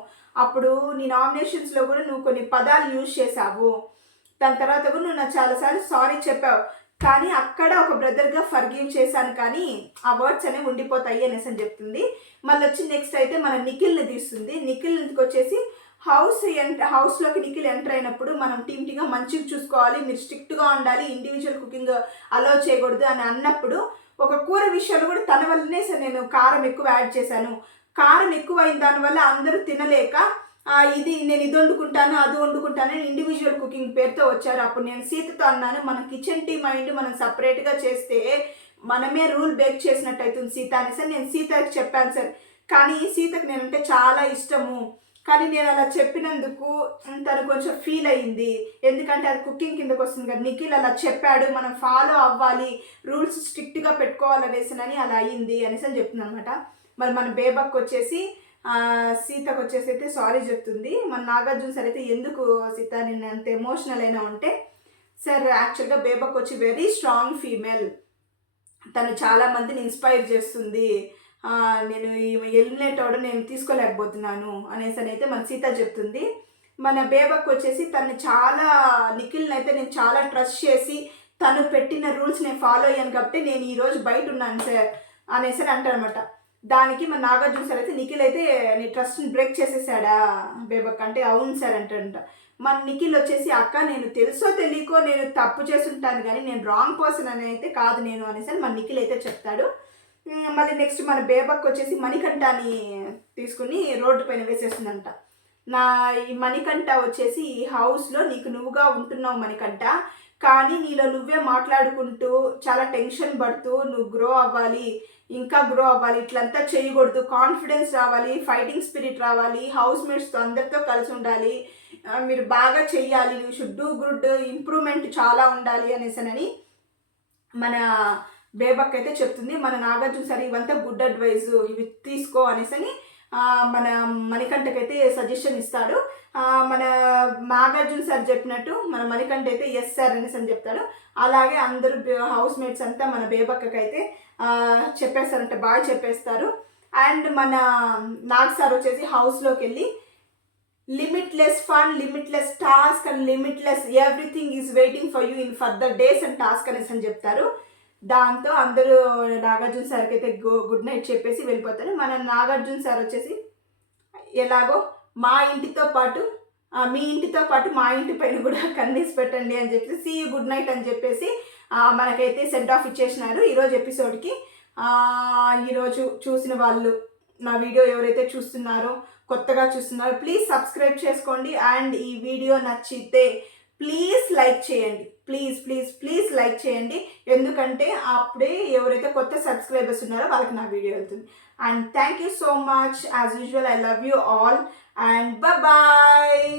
అప్పుడు నీ నామినేషన్స్లో కూడా నువ్వు కొన్ని పదాలు యూజ్ చేసావు, దాని తర్వాత కూడా నువ్వు నాకు చాలాసార్లు సారీ చెప్పావు, కానీ అక్కడ ఒక బ్రదర్గా ఫర్గివ్ చేశాను, కానీ ఆ వర్డ్స్ అనేవి ఉండిపోతాయి అనేసి అని చెప్తుంది. మళ్ళీ వచ్చి నెక్స్ట్ అయితే మన నిఖిల్ని తీస్తుంది. నిఖిల్కి వచ్చేసి హౌస్లోకి నిఖిల్ ఎంటర్ అయినప్పుడు మనం టీమ్గా మంచిగా చూసుకోవాలి, మీరు స్ట్రిక్ట్గా ఉండాలి, ఇండివిజువల్ కుకింగ్ అలౌ చేయకూడదు అని అన్నప్పుడు, ఒక కూర విషయాలు కూడా తన వల్లనే సార్ నేను కారం ఎక్కువ యాడ్ చేశాను, కారం ఎక్కువ అయిన దానివల్ల అందరూ తినలేక నేను ఇది వండుకుంటాను అది వండుకుంటాను ఇండివిజువల్ కుకింగ్ పేరుతో వచ్చారు. అప్పుడు నేను సీతతో అన్నాను, మన కిచెన్ టీమ్ అయింది మనం సపరేట్గా చేస్తే మనమే రూల్ బ్రేక్ చేసినట్టు అవుతుంది సీత అని సార్ నేను సీతకి చెప్పాను సార్. కానీ సీతకు నేనంటే చాలా ఇష్టము, కానీ నేను అలా చెప్పినందుకు తను కొంచెం ఫీల్ అయ్యింది, ఎందుకంటే అది కుకింగ్ కిందకు వస్తుంది కదా, నిఖిల్ అలా చెప్పాడు మనం ఫాలో అవ్వాలి, రూల్స్ స్ట్రిక్ట్గా పెట్టుకోవాలనేసినని అలా అయ్యింది అనేసి అని చెప్తుంది అనమాట. మరి మన బేబక్ వచ్చేసి సీతకు వచ్చేసి అయితే సారీ చెప్తుంది. మన నాగార్జున సార్ అయితే, ఎందుకు సీత నేను అంత ఎమోషనల్ అయినా ఉంటే, సార్ యాక్చువల్గా బేబక్ వచ్చి వెరీ స్ట్రాంగ్ ఫీమేల్, తను చాలామందిని ఇన్స్పైర్ చేస్తుంది, నేను ఎలిమినేట్ అవ్వడం నేను తీసుకోలేకపోతున్నాను అనేసి అయితే మన సీత చెప్తుంది. మన బేబక్ వచ్చేసి తను చాలా నిఖిల్ని అయితే నేను చాలా ట్రస్ట్ చేసి తను పెట్టిన రూల్స్ నేను ఫాలో అయ్యాను కాబట్టి నేను ఈరోజు బయట ఉన్నాను సార్ అనేసి అంటారనమాట. దానికి మన నాగార్జున సార్ అయితే, నిఖిల్ అయితే నీ ట్రస్ట్ని బ్రేక్ చేసేసాడా బేబక్ అంటే, అవును సార్ అంటారంట. మన నిఖిల్ వచ్చేసి, అక్క నేను తెలుసో తెలియకో నేను తప్పు చేస్తుంటాను కానీ నేను రాంగ్ పర్సన్ అని అయితే కాదు నేను అనేసి మన నిఖిల్ అయితే చెప్తాడు. మళ్ళీ నెక్స్ట్ మన బేబక్ వచ్చేసి మణికంఠని తీసుకుని రోడ్డు పైన వేసేస్తుందంట. ఈ మణికంఠ వచ్చేసి ఈ హౌస్లో నీకు నువ్వుగా ఉంటున్నావు మణికంఠ, కానీ నీలో నువ్వే మాట్లాడుకుంటూ చాలా టెన్షన్ పడుతూ నువ్వు గ్రో అవ్వాలి, ఇంకా గ్రో అవ్వాలి, ఇట్లంతా చేయకూడదు, కాన్ఫిడెన్స్ రావాలి, ఫైటింగ్ స్పిరిట్ రావాలి, హౌస్ మేట్స్తో అందరితో కలిసి ఉండాలి, మీరు బాగా చెయ్యాలి, you should do good, improvement చాలా ఉండాలి అనేసనని మన బేబక్ అయితే చెప్తుంది. మన నాగార్జున సార్ ఇవంతా గుడ్ అడ్వైజ్, ఇవి తీసుకో అనేసని మన మణికంఠకైతే సజెషన్ ఇస్తాడు. మన నాగార్జున సార్ చెప్పినట్టు మన మణికంఠ అయితే ఎస్ సార్ అనేసి అని చెప్తాడు. అలాగే అందరూ హౌస్ మేట్స్ అంతా మన బేబక్కకి అయితే చెప్పేస్తారంటే బాగా చెప్పేస్తారు. అండ్ మన నాగ్ సార్ వచ్చేసి హౌస్లోకి వెళ్ళి limitless fun, limitless task and limitless everything is waiting for you in further days and task అనేసి అని చెప్తారు. దాంతో అందరూ నాగార్జున సార్కి అయితే గుడ్ నైట్ చెప్పేసి వెళ్ళిపోతారు. మన నాగార్జున సార్ వచ్చేసి ఎలాగో మా ఇంటితో పాటు మీ ఇంటితో పాటు మా ఇంటి పైన కూడా కన్నీసి పెట్టండి అని చెప్పేసి సీ యూ గుడ్ నైట్ అని చెప్పేసి మనకైతే సెండ్ ఆఫ్ ఇచ్చేసినారు ఈరోజు ఎపిసోడ్కి. ఈరోజు చూసిన వాళ్ళు నా వీడియో ఎవరైతే చూస్తున్నారో కొత్తగా చూస్తున్నారో ప్లీజ్ సబ్స్క్రైబ్ చేసుకోండి. అండ్ ఈ వీడియో నచ్చితే ప్లీజ్ లైక్ చేయండి, ప్లీజ్ ప్లీజ్ ప్లీజ్ లైక్ చేయండి, ఎందుకంటే అప్పుడే ఎవరైతే కొత్త సబ్స్క్రైబర్స్ ఉన్నారో వాళ్ళకి నా వీడియో వెళ్తుంది. And thank you so much, as usual I love you all and bye.